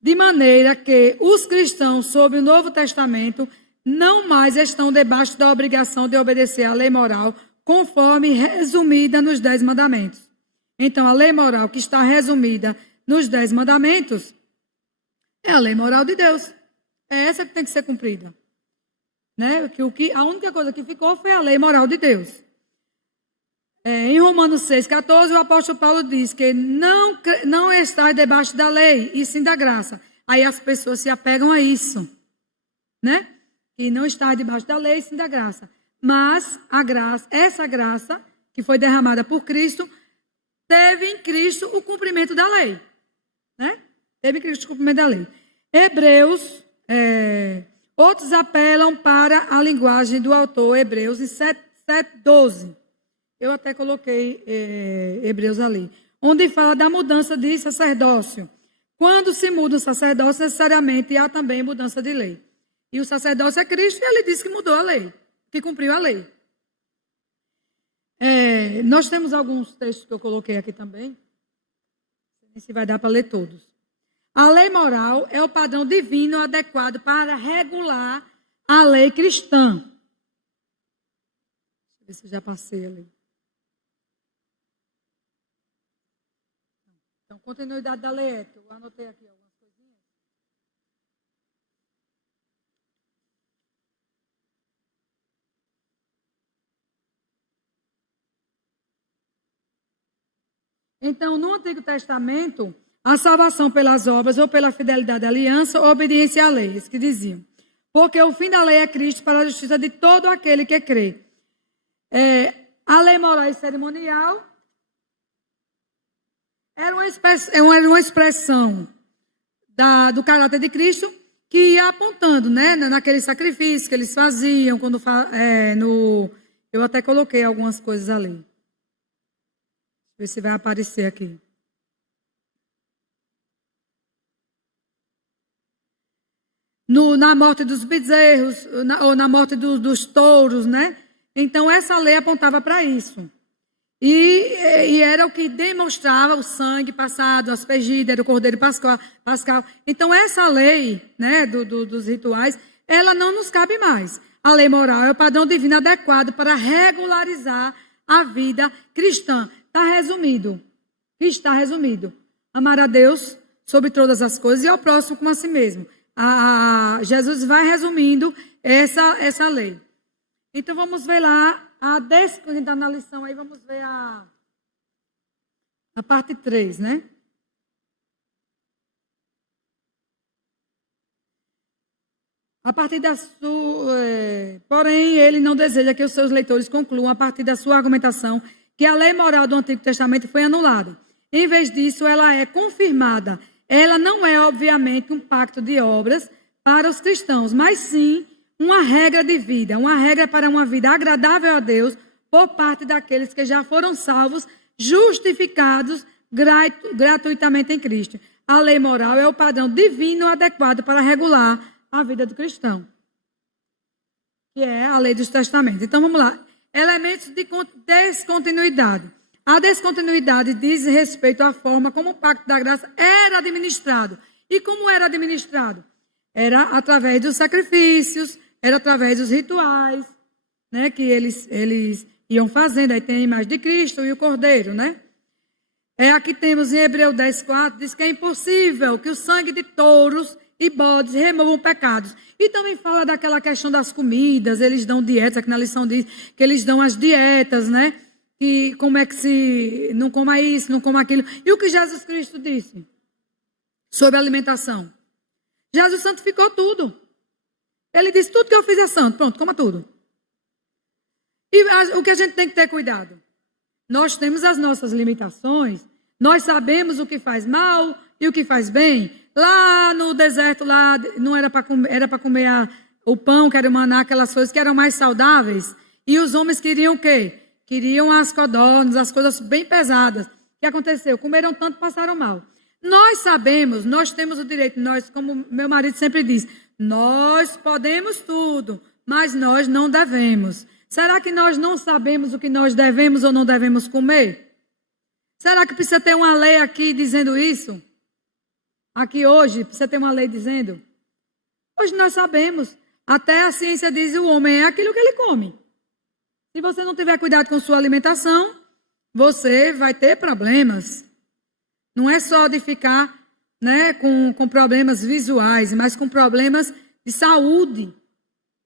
De maneira que os cristãos sob o Novo Testamento não mais estão debaixo da obrigação de obedecer à lei moral, conforme resumida nos 10 mandamentos. Então, a lei moral que está resumida nos 10 mandamentos é a lei moral de Deus. É essa que tem que ser cumprida. Né? A única coisa que ficou foi a lei moral de Deus. Em Romanos 6,14, o apóstolo Paulo diz que não está debaixo da lei, e sim da graça. Aí as pessoas se apegam a isso. Né? Que não está debaixo da lei, sim da graça. Mas a graça, essa graça que foi derramada por Cristo, teve em Cristo o cumprimento da lei. Né? Teve em Cristo o cumprimento da lei. Hebreus, outros apelam para a linguagem do autor Hebreus em 7,12. Eu até coloquei Hebreus ali. Onde fala da mudança de sacerdócio. Quando se muda o sacerdócio, necessariamente há também mudança de lei. E o sacerdócio é Cristo, e ele disse que mudou a lei, que cumpriu a lei. Nós temos alguns textos que eu coloquei aqui também. Não sei se vai dar para ler todos. A lei moral é o padrão divino adequado para regular a lei cristã. Deixa eu ver se eu já passei ali. Então, continuidade da lei ética. Eu anotei aqui algumas coisinhas. Então, no Antigo Testamento, a salvação pelas obras ou pela fidelidade à aliança ou obediência à lei, isso que diziam. Porque o fim da lei é Cristo para a justiça de todo aquele que crê. A lei moral e cerimonial era uma expressão do caráter de Cristo que ia apontando, né, naquele sacrifício que eles faziam. Eu até coloquei algumas coisas ali. Deixa eu ver se vai aparecer aqui. Na morte dos bezerros, ou na morte dos touros, né? Então, essa lei apontava para isso. E era o que demonstrava o sangue passado, as aspergido, era o cordeiro pascal. Então, essa lei, né, dos rituais, ela não nos cabe mais. A lei moral é o padrão divino adequado para regularizar a vida cristã. Está resumido. Amar a Deus sobre todas as coisas e ao próximo como a si mesmo. Jesus vai resumindo essa lei. Então, vamos ver lá, quando a gente está na lição aí, vamos ver a parte 3, né? A partir da sua... porém, ele não deseja que os seus leitores concluam, a partir da sua argumentação, que a lei moral do Antigo Testamento foi anulada. Em vez disso, ela é confirmada. Ela não é, obviamente, um pacto de obras para os cristãos, mas sim uma regra de vida, uma regra para uma vida agradável a Deus por parte daqueles que já foram salvos, justificados gratuitamente em Cristo. A lei moral é o padrão divino adequado para regular a vida do cristão, que é a lei dos testamentos. Então, vamos lá. Elementos de descontinuidade. A descontinuidade diz respeito à forma como o pacto da graça era administrado. E como era administrado? Era através dos sacrifícios, era através dos rituais, né, que eles iam fazendo. Aí tem a imagem de Cristo e o Cordeiro, né? Aqui temos em Hebreus 10,4, diz que é impossível que o sangue de touros e bodes removam pecados. E também fala daquela questão das comidas, eles dão dietas, aqui na lição diz que eles dão as dietas, né? E como é que se não coma isso, não coma aquilo. E o que Jesus Cristo disse sobre a alimentação? Jesus santificou tudo. Ele disse, tudo que eu fiz é santo. Pronto, coma tudo. E o que a gente tem que ter cuidado? Nós temos as nossas limitações, nós sabemos o que faz mal e o que faz bem. Lá no deserto, lá não era para comer, era para comer o pão, que era o maná, aquelas coisas que eram mais saudáveis. E os homens queriam o quê? Queriam as codornas, as coisas bem pesadas. O que aconteceu? Comeram tanto, passaram mal. Nós sabemos, nós temos o direito, nós, como meu marido sempre diz, nós podemos tudo, mas nós não devemos. Será que nós não sabemos o que nós devemos ou não devemos comer? Será que precisa ter uma lei aqui dizendo isso? Aqui hoje, precisa ter uma lei dizendo? Hoje nós sabemos. Até a ciência diz que o homem é aquilo que ele come. Se você não tiver cuidado com sua alimentação, você vai ter problemas. Não é só de ficar, né, com problemas visuais, mas com problemas de saúde,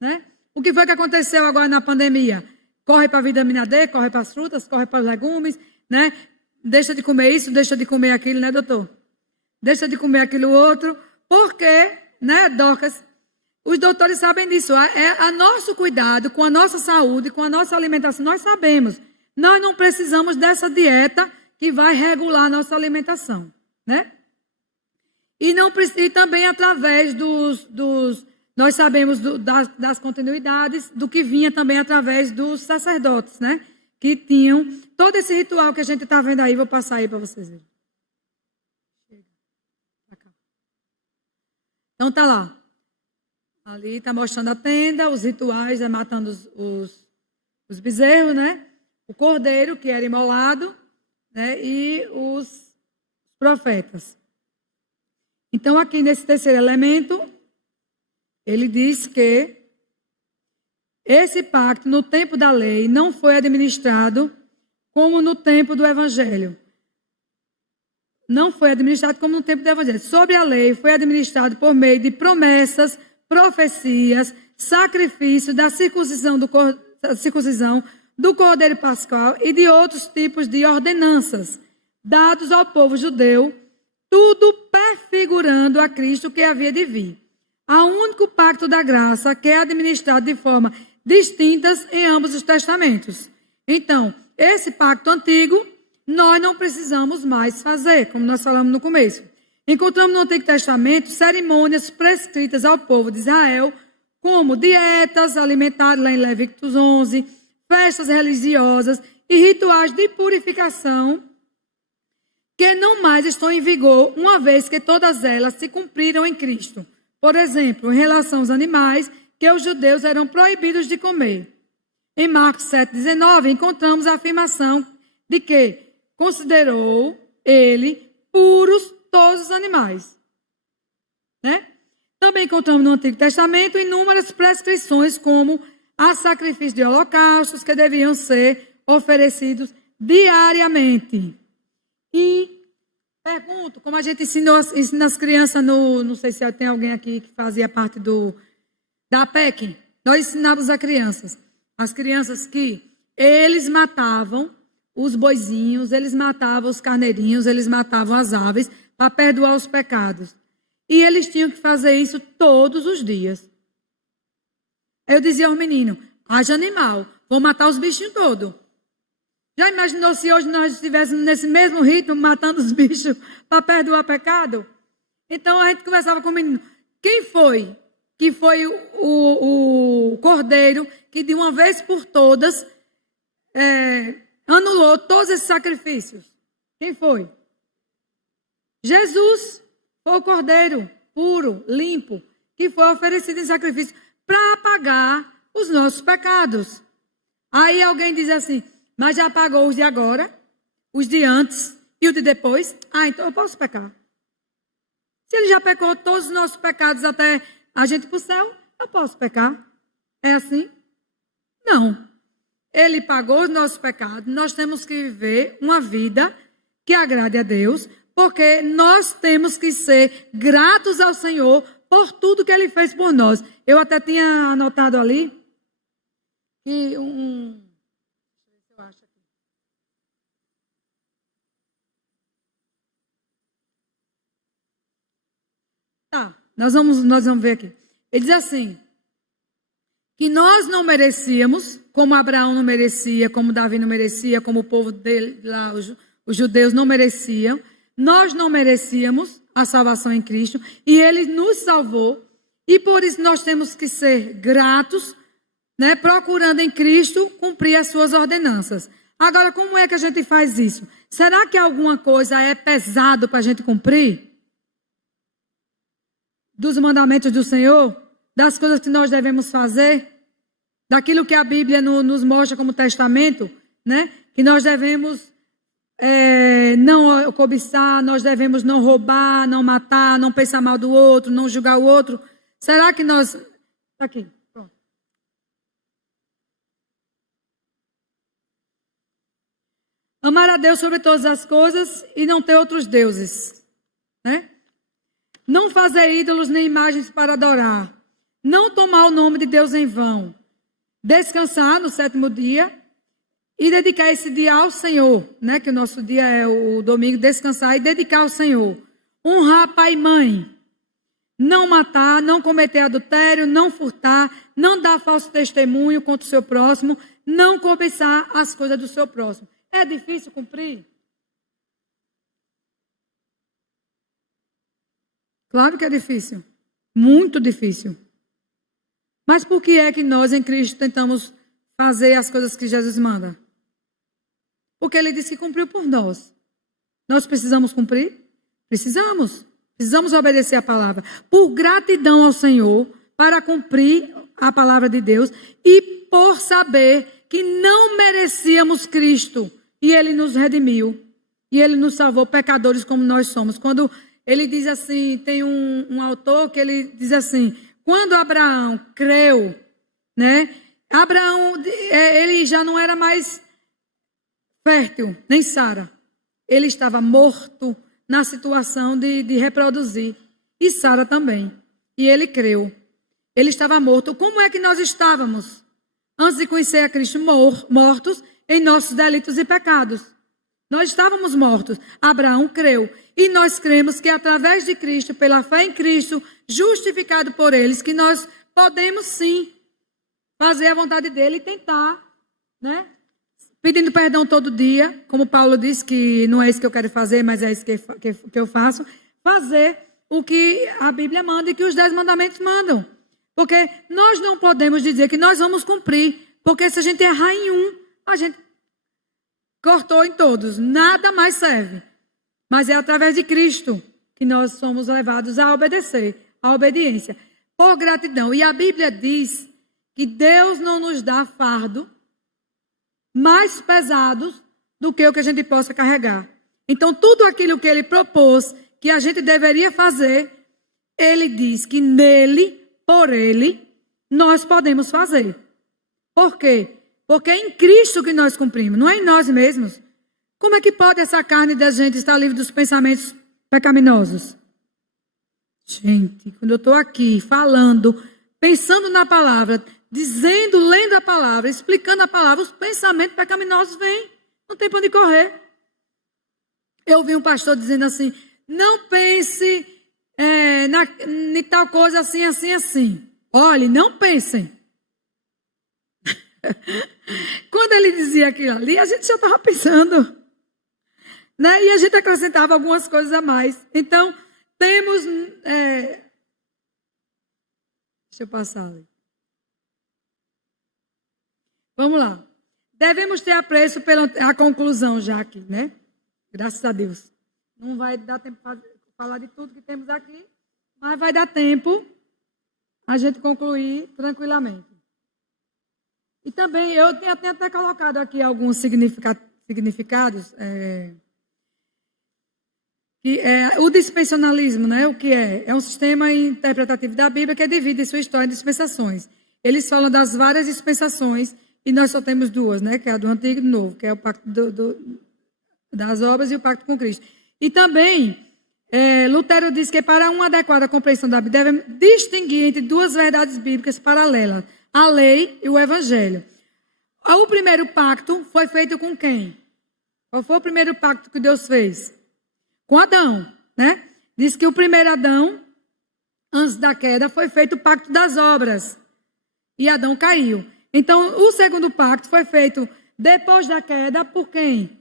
né? O que foi que aconteceu agora na pandemia? Corre para a vitamina D, corre para as frutas, corre para os legumes, né? Deixa de comer isso, deixa de comer aquilo, né, doutor? Deixa de comer aquilo outro, porque, né, Dorcas, os doutores sabem disso. É nosso cuidado com a nossa saúde, com a nossa alimentação, nós sabemos. Nós não precisamos dessa dieta que vai regular a nossa alimentação, né? E também através nós sabemos das continuidades, do que vinha também através dos sacerdotes, né? Que tinham todo esse ritual que a gente está vendo aí. Vou passar aí para vocês verem. Então está lá. Ali está mostrando a tenda, os rituais, matando os bezerros, né? O cordeiro que era imolado, né? E os profetas. Então aqui nesse terceiro elemento, ele diz que esse pacto no tempo da lei não foi administrado como no tempo do evangelho. Não foi administrado como no tempo do evangelho. Sobre a lei foi administrado por meio de promessas, profecias, sacrifício da circuncisão do cordeiro pascal e de outros tipos de ordenanças dados ao povo judeu, tudo prefigurando a Cristo que havia de vir. Há um único pacto da graça que é administrado de forma distintas em ambos os testamentos. Então, esse pacto antigo, nós não precisamos mais fazer, como nós falamos no começo. Encontramos no Antigo Testamento cerimônias prescritas ao povo de Israel, como dietas alimentares, lá em Levíticos 11, festas religiosas e rituais de purificação, que não mais estão em vigor, uma vez que todas elas se cumpriram em Cristo. Por exemplo, em relação aos animais, que os judeus eram proibidos de comer. Em Marcos 7,19, encontramos a afirmação de que considerou ele puros todos os animais. Né? Também encontramos no Antigo Testamento inúmeras prescrições, como a sacrifício de holocaustos, que deviam ser oferecidos diariamente. E pergunto, como a gente ensina as crianças, não sei se tem alguém aqui que fazia parte da PEC, nós ensinávamos as crianças que eles matavam os boizinhos, eles matavam os carneirinhos, eles matavam as aves para perdoar os pecados. E eles tinham que fazer isso todos os dias. Eu dizia aos meninos, haja animal, vou matar os bichinhos todos. Já imaginou se hoje nós estivéssemos nesse mesmo ritmo, matando os bichos para perdoar pecado? Então a gente conversava com o menino. Quem foi que foi o cordeiro que de uma vez por todas anulou todos esses sacrifícios? Quem foi? Jesus foi o cordeiro puro, limpo, que foi oferecido em sacrifício para apagar os nossos pecados. Aí alguém diz assim, mas já apagou os de agora, os de antes e o de depois? Ah, então eu posso pecar. Se ele já pecou todos os nossos pecados até a gente ir para o céu, eu posso pecar. É assim? Não. Ele pagou os nossos pecados, nós temos que viver uma vida que agrade a Deus, Porque nós temos que ser gratos ao Senhor por tudo que Ele fez por nós. Eu até tinha anotado ali que eu acho aqui. Tá, nós vamos ver aqui. Ele diz assim, que nós não merecíamos, como Abraão não merecia, como Davi não merecia, como o povo dele lá, os judeus não mereciam. Nós não merecíamos a salvação em Cristo e Ele nos salvou. E por isso nós temos que ser gratos, né, procurando em Cristo cumprir as suas ordenanças. Agora, como é que a gente faz isso? Será que alguma coisa é pesado para a gente cumprir? Dos mandamentos do Senhor? Das coisas que nós devemos fazer? Daquilo que a Bíblia nos mostra como testamento? Né? Que nós devemos não cobiçar, nós devemos não roubar, não matar, não pensar mal do outro, não julgar o outro. Será que nós... Aqui, pronto. Amar a Deus sobre todas as coisas e não ter outros deuses. Né? Não fazer ídolos nem imagens para adorar. Não tomar o nome de Deus em vão. Descansar no 7º dia e dedicar esse dia ao Senhor, né? Que o nosso dia é o domingo, descansar e dedicar ao Senhor. Honrar pai e mãe. Não matar, não cometer adultério, não furtar, não dar falso testemunho contra o seu próximo, não cobiçar as coisas do seu próximo. É difícil cumprir? Claro que é difícil. Muito difícil. Mas por que é que nós em Cristo tentamos fazer as coisas que Jesus manda? Porque Ele disse que cumpriu por nós. Nós precisamos cumprir? Precisamos. Precisamos obedecer a palavra. Por gratidão ao Senhor, para cumprir a palavra de Deus e por saber que não merecíamos Cristo. E Ele nos redimiu. E Ele nos salvou, pecadores como nós somos. Quando Ele diz assim, tem um autor que ele diz assim, quando Abraão creu, né? Abraão, ele já não era mais fértil, nem Sara. Ele estava morto na situação de reproduzir. E Sara também. E ele creu. Ele estava morto. Como é que nós estávamos? Antes de conhecer a Cristo, mortos em nossos delitos e pecados. Nós estávamos mortos. Abraão creu. E nós cremos que através de Cristo, pela fé em Cristo, justificado por eles, que nós podemos sim fazer a vontade dele e tentar, né? Pedindo perdão todo dia, como Paulo disse que não é isso que eu quero fazer, mas é isso que eu faço. Fazer o que a Bíblia manda e que os 10 mandamentos mandam. Porque nós não podemos dizer que nós vamos cumprir, porque se a gente errar em um, a gente cortou em todos, nada mais serve. Mas é através de Cristo que nós somos levados a obedecer, a obediência, por gratidão. E a Bíblia diz que Deus não nos dá fardo mais pesados do que o que a gente possa carregar. Então, tudo aquilo que Ele propôs que a gente deveria fazer, Ele diz que nele, por Ele, nós podemos fazer. Por quê? Porque é em Cristo que nós cumprimos, não é em nós mesmos. Como é que pode essa carne da gente estar livre dos pensamentos pecaminosos? Gente, quando eu estou aqui falando, pensando na palavra, dizendo, lendo a palavra, explicando a palavra, os pensamentos pecaminosos vêm. Não tem para onde correr. Eu vi um pastor dizendo assim, não pense em tal coisa assim, assim, assim. Olhe, não pensem. Quando ele dizia aquilo ali, a gente já estava pensando. Né? E a gente acrescentava algumas coisas a mais. Então, temos... deixa eu passar ali. Vamos lá. Devemos ter apreço pela a conclusão já aqui, né? Graças a Deus. Não vai dar tempo para falar de tudo que temos aqui, mas vai dar tempo a gente concluir tranquilamente. E também, eu tenho até colocado aqui alguns significados. O dispensacionalismo, né? O que é? É um sistema interpretativo da Bíblia que divide sua história em dispensações. Eles falam das várias dispensações e nós só temos duas, né? Que é a do Antigo e do Novo, que é o pacto das obras e o pacto com Cristo. E também, Lutero diz que para uma adequada compreensão da Bíblia, devemos distinguir entre duas verdades bíblicas paralelas, a lei e o evangelho. O primeiro pacto foi feito com quem? Qual foi o primeiro pacto que Deus fez? Com Adão, né? Diz que o primeiro Adão, antes da queda, foi feito o pacto das obras. E Adão caiu. Então, o segundo pacto foi feito depois da queda por quem?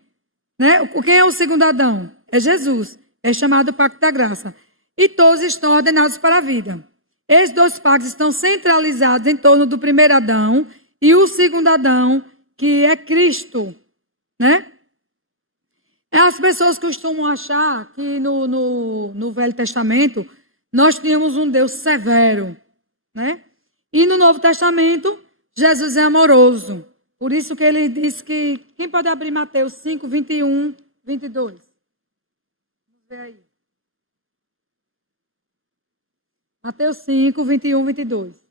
Né? Quem é o segundo Adão? É Jesus. É chamado pacto da graça. E todos estão ordenados para a vida. Esses dois pactos estão centralizados em torno do primeiro Adão e o segundo Adão, que é Cristo, né? As pessoas costumam achar que no Velho Testamento nós tínhamos um Deus severo, né? E no Novo Testamento, Jesus é amoroso. Por isso que ele diz que... Quem pode abrir Mateus 5, 21, 22? Vamos ver aí. Mateus 5, 21, 22.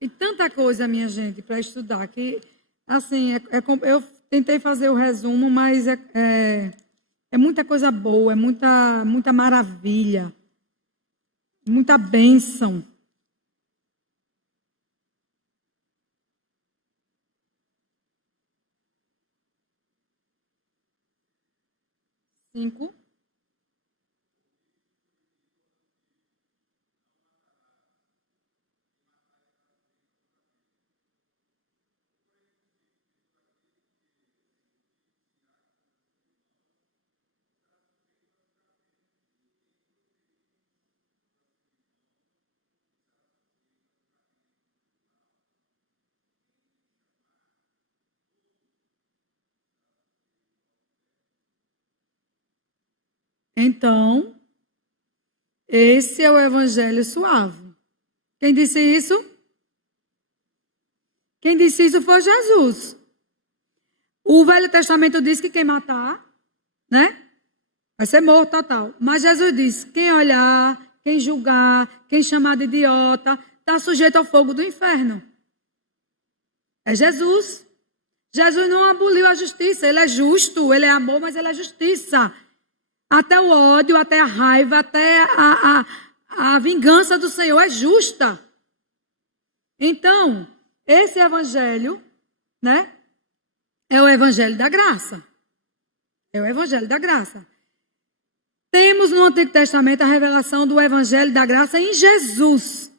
E tanta coisa, minha gente, para estudar, que, assim, eu tentei fazer o resumo, mas é muita coisa boa, é muita maravilha, muita bênção. Cinco. Então, esse é o evangelho suave. Quem disse isso? Quem disse isso foi Jesus. O Velho Testamento diz que quem matar, né, vai ser morto total. Mas Jesus diz, quem olhar, quem julgar, quem chamar de idiota, está sujeito ao fogo do inferno. É Jesus. Jesus não aboliu a justiça. Ele é justo, ele é amor, mas ele é justiça. Até o ódio, até a raiva, até a vingança do Senhor é justa. Então, esse evangelho, né, é o evangelho da graça. É o evangelho da graça. Temos no Antigo Testamento a revelação do evangelho da graça em Jesus.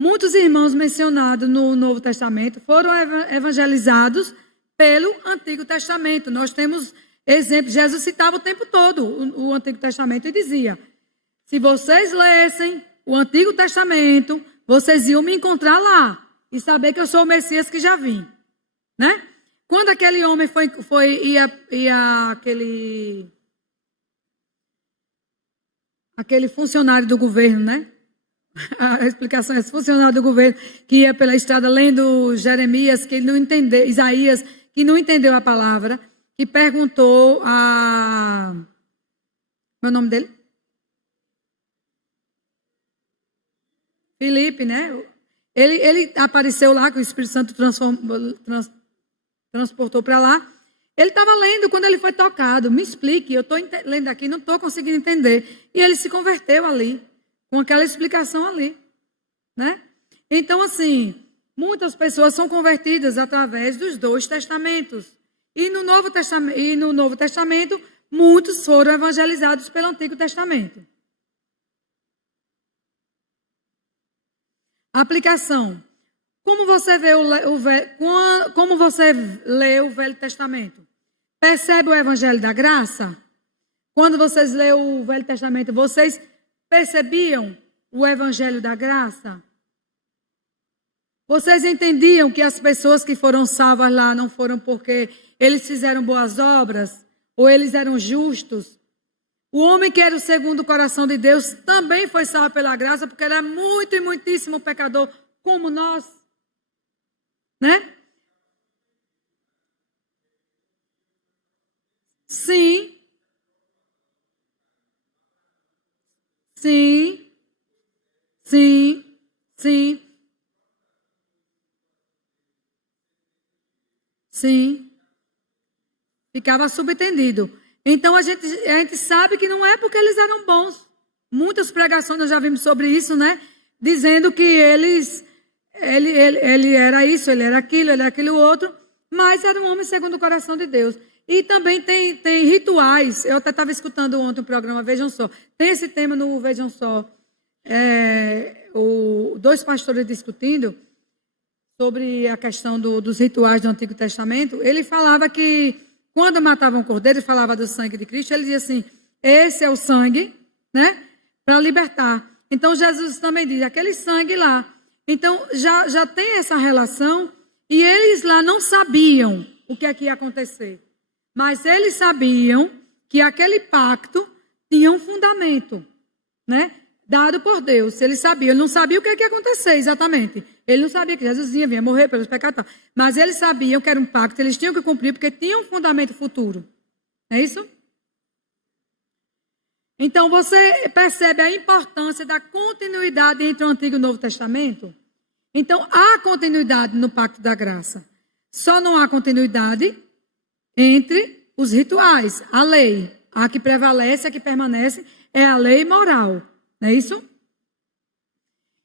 Muitos irmãos mencionados no Novo Testamento foram evangelizados pelo Antigo Testamento. Nós temos exemplos. Jesus citava o tempo todo o Antigo Testamento e dizia, se vocês lessem o Antigo Testamento, vocês iam me encontrar lá e saber que eu sou o Messias que já vim, né? Quando aquele homem aquele funcionário do governo, né? A explicação é esse funcionário do governo que ia pela estrada lendo Jeremias, que ele não entendeu, Isaías, que não entendeu a palavra, que perguntou a... Qual é o nome dele? Filipe, né? Ele apareceu lá, que o Espírito Santo transportou para lá. Ele estava lendo quando ele foi tocado. Me explique, eu estou lendo aqui, não estou conseguindo entender. E ele se converteu ali, com aquela explicação ali, né? Então, assim, muitas pessoas são convertidas através dos dois testamentos. E no Novo Testamento, muitos foram evangelizados pelo Antigo Testamento. Aplicação. Como você lê o Velho Testamento? Percebe o Evangelho da Graça? Quando vocês lêem o Velho Testamento, vocês percebiam o Evangelho da Graça? Vocês entendiam que as pessoas que foram salvas lá não foram porque eles fizeram boas obras ou eles eram justos? O homem que era o segundo coração de Deus também foi salvo pela graça porque era muito e muitíssimo pecador como nós, né? Sim. Sim. Sim. Sim. Sim. Ficava subentendido. Então a gente sabe que não é porque eles eram bons. Muitas pregações nós já vimos sobre isso, né? Dizendo que ele era isso, ele era aquilo outro, mas era um homem segundo o coração de Deus. E também tem rituais. Eu até estava escutando ontem o programa Vejam Só. Tem esse tema no Vejam Só. Dois pastores discutindo sobre a questão dos rituais do Antigo Testamento. Ele falava que quando matavam um cordeiro, falava do sangue de Cristo, ele dizia assim, esse é o sangue, né, para libertar. Então Jesus também diz, aquele sangue lá. Então já tem essa relação e eles lá não sabiam o que é que ia acontecer. Mas eles sabiam que aquele pacto tinha um fundamento, né, dado por Deus. Eles sabiam, ele não sabia o que é que ia acontecer exatamente. Ele não sabia que Jesus vinha morrer pelos pecados. Mas eles sabiam que era um pacto, eles tinham que cumprir, porque tinha um fundamento futuro. É isso? Então, você percebe a importância da continuidade entre o Antigo e o Novo Testamento? Então, há continuidade no Pacto da Graça. Só não há continuidade entre os rituais, a lei. A que prevalece, a que permanece, é a lei moral. Não é isso?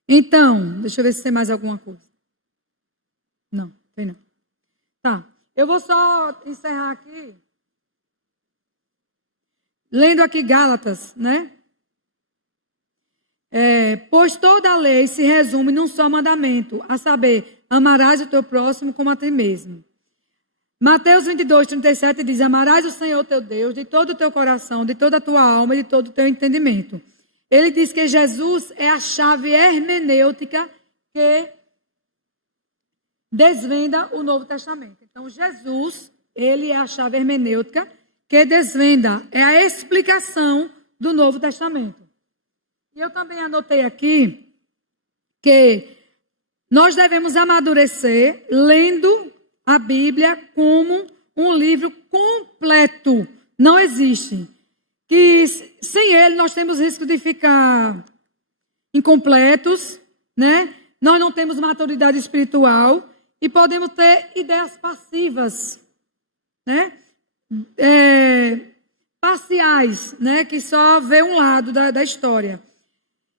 Então, deixa eu ver se tem mais alguma coisa. Não, tem não. Tá, eu vou só encerrar aqui. Lendo aqui Gálatas, né? Pois toda a lei se resume num só mandamento, a saber, amarás o teu próximo como a ti mesmo. Mateus 22, 37 diz, amarás o Senhor teu Deus de todo o teu coração, de toda a tua alma e de todo o teu entendimento. Ele diz que Jesus é a chave hermenêutica que desvenda o Novo Testamento. Então, Jesus, ele é a chave hermenêutica que desvenda, é a explicação do Novo Testamento. E eu também anotei aqui que nós devemos amadurecer lendo a Bíblia como um livro completo. Não existe. Que sem ele nós temos risco de ficar incompletos, né? Nós não temos maturidade espiritual e podemos ter ideias passivas, né? Parciais, né? Que só vê um lado da história.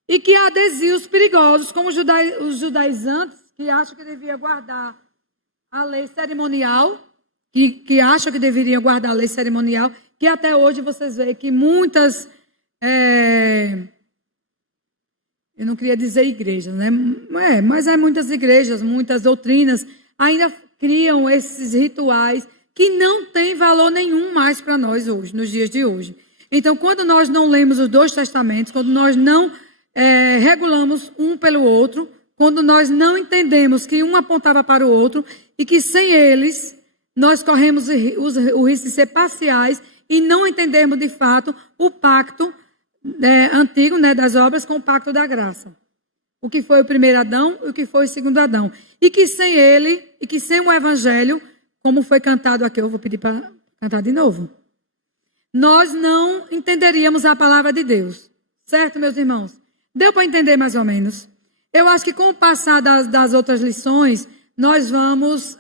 E que há desvios perigosos, como os judaizantes, que acham que devia guardar a lei cerimonial, que acham que deveriam guardar a lei cerimonial, que até hoje vocês veem que muitas, eu não queria dizer igrejas, né? Mas muitas igrejas, muitas doutrinas, ainda criam esses rituais que não têm valor nenhum mais para nós hoje, nos dias de hoje. Então, quando nós não lemos os dois testamentos, quando nós não regulamos um pelo outro, quando nós não entendemos que um apontava para o outro e que sem eles nós corremos o risco de ser parciais e não entendermos de fato o pacto antigo, né, das obras com o pacto da graça. O que foi o primeiro Adão e o que foi o segundo Adão. E que sem ele, e que sem o evangelho, como foi cantado aqui, eu vou pedir para cantar de novo, nós não entenderíamos a palavra de Deus. Certo, meus irmãos? Deu para entender mais ou menos? Eu acho que com o passar das outras lições, nós vamos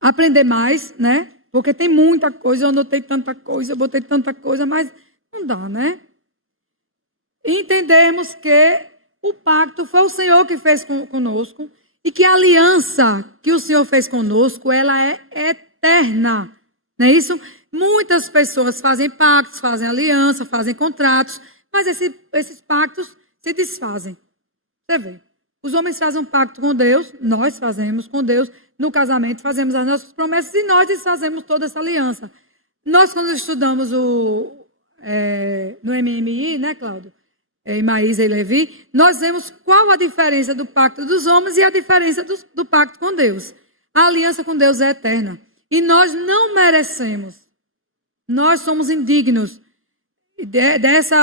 aprender mais, né? Porque tem muita coisa, eu anotei tanta coisa, eu botei tanta coisa, mas não dá, né? E entendermos que o pacto foi o Senhor que fez conosco e que a aliança que o Senhor fez conosco, ela é eterna, não é isso? Muitas pessoas fazem pactos, fazem aliança, fazem contratos, mas esses pactos se desfazem. Você vê, os homens fazem um pacto com Deus, nós fazemos com Deus, no casamento fazemos as nossas promessas e nós desfazemos toda essa aliança. Nós, quando estudamos no MMI, né, Cláudio? Em Maísa e Levi, nós vemos qual a diferença do pacto dos homens e a diferença do pacto com Deus. A aliança com Deus é eterna. E nós não merecemos. Nós somos indignos dessa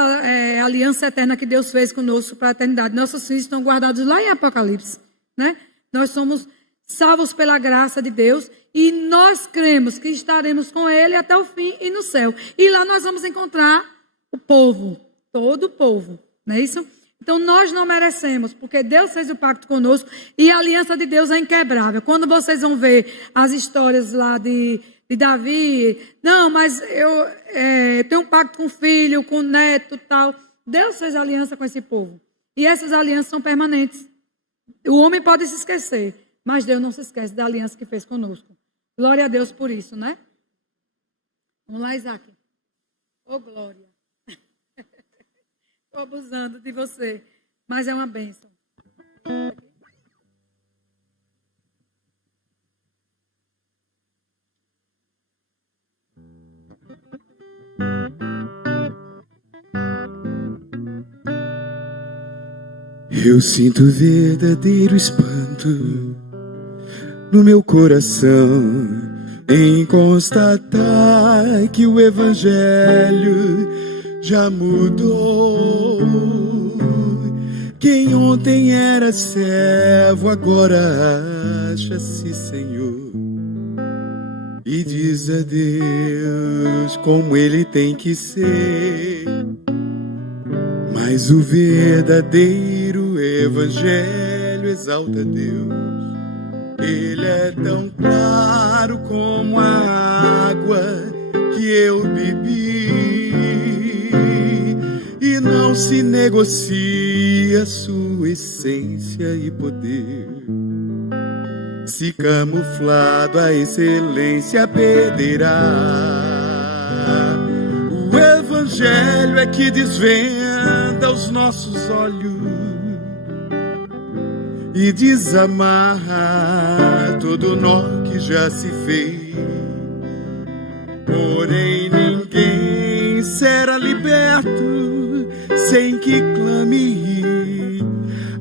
aliança eterna que Deus fez conosco para a eternidade. Nossos filhos estão guardados lá em Apocalipse, né? Nós somos salvos pela graça de Deus E nós cremos que estaremos com Ele até o fim e no céu. E lá nós vamos encontrar o povo, todo o povo, não é isso? Então nós não merecemos, porque Deus fez o pacto conosco e a aliança de Deus é inquebrável. Quando vocês vão ver as histórias lá de Davi, não, mas eu tenho um pacto com o filho, com o neto, tal. Deus fez aliança com esse povo. E essas alianças são permanentes. O homem pode se esquecer, mas Deus não se esquece da aliança que fez conosco. Glória a Deus por isso, né? Vamos lá, Isaac. Ô, glória. Estou abusando de você, mas é uma bênção. Eu sinto verdadeiro espanto no meu coração em constatar que o Evangelho já mudou. Quem ontem era servo agora acha-se Senhor e diz a Deus como Ele tem que ser. Mas o verdadeiro Evangelho exalta Deus. Ele é tão claro como a água que eu bebi, e não se negocia sua essência e poder. Se camuflado a excelência perderá. O Evangelho é que desvenda os nossos olhos e desamarra todo nó que já se fez. Porém ninguém será liberto sem que clame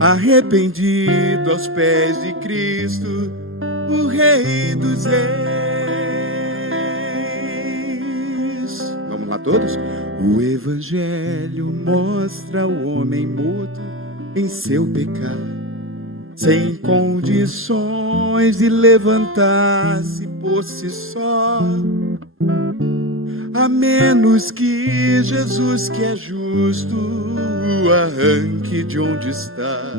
arrependido aos pés de Cristo, o Rei dos Reis. Vamos lá todos? O Evangelho mostra o homem mudo em seu pecado, sem condições de levantar-se por si só, a menos que Jesus, que é justo, o arranque de onde está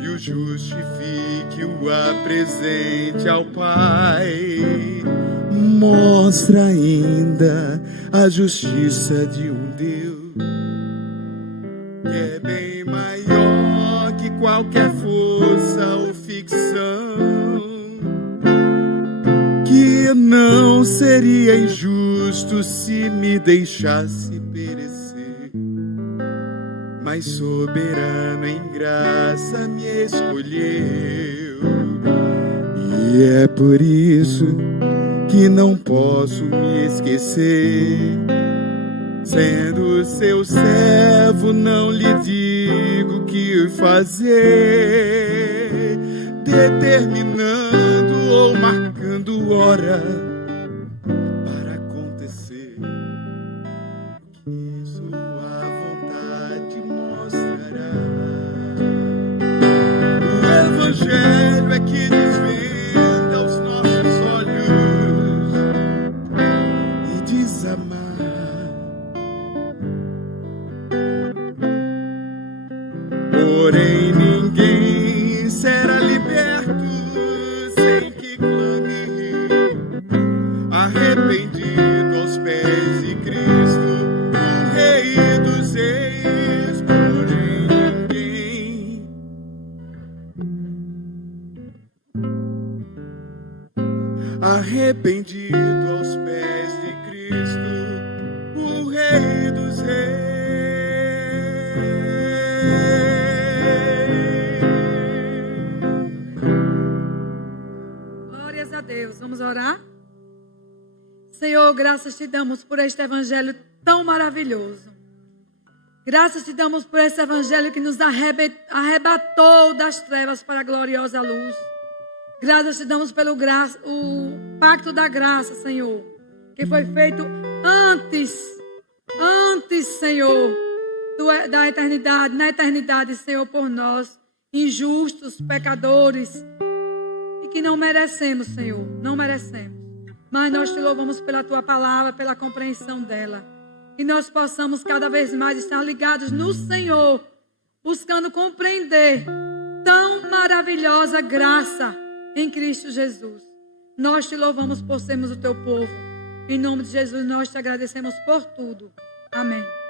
e o justifique, o apresente ao Pai. Mostra ainda a justiça de um Deus que é bem maior que qualquer força ou ficção, que não seria injusto se me deixasse perecer, mas soberano em graça me escolheu. E é por isso que não posso me esquecer. Sendo seu servo, não lhe digo o que fazer, determinando ou marcando hora para acontecer o que sua vontade mostrará. O Evangelho é que desvenda os nossos olhos e desamarra. Porém ninguém será liberto sem que clame arrependido aos pés de Cristo, o Rei dos Reis. Porém ninguém arrependido aos pés de Cristo, o Rei dos Reis. Glórias a Deus. Vamos orar? Senhor, graças te damos por este evangelho tão maravilhoso. Graças te damos por esse evangelho que nos arrebatou das trevas para a gloriosa luz. Graças te damos pelo o pacto da graça, Senhor, que foi feito antes, Senhor, da eternidade, na eternidade, Senhor, por nós, injustos, pecadores, e que não merecemos, Senhor, não merecemos. Mas nós te louvamos pela tua palavra, pela compreensão dela. Que nós possamos cada vez mais estar ligados no Senhor, buscando compreender tão maravilhosa graça em Cristo Jesus. Nós te louvamos por sermos o teu povo. Em nome de Jesus, nós te agradecemos por tudo. Amém.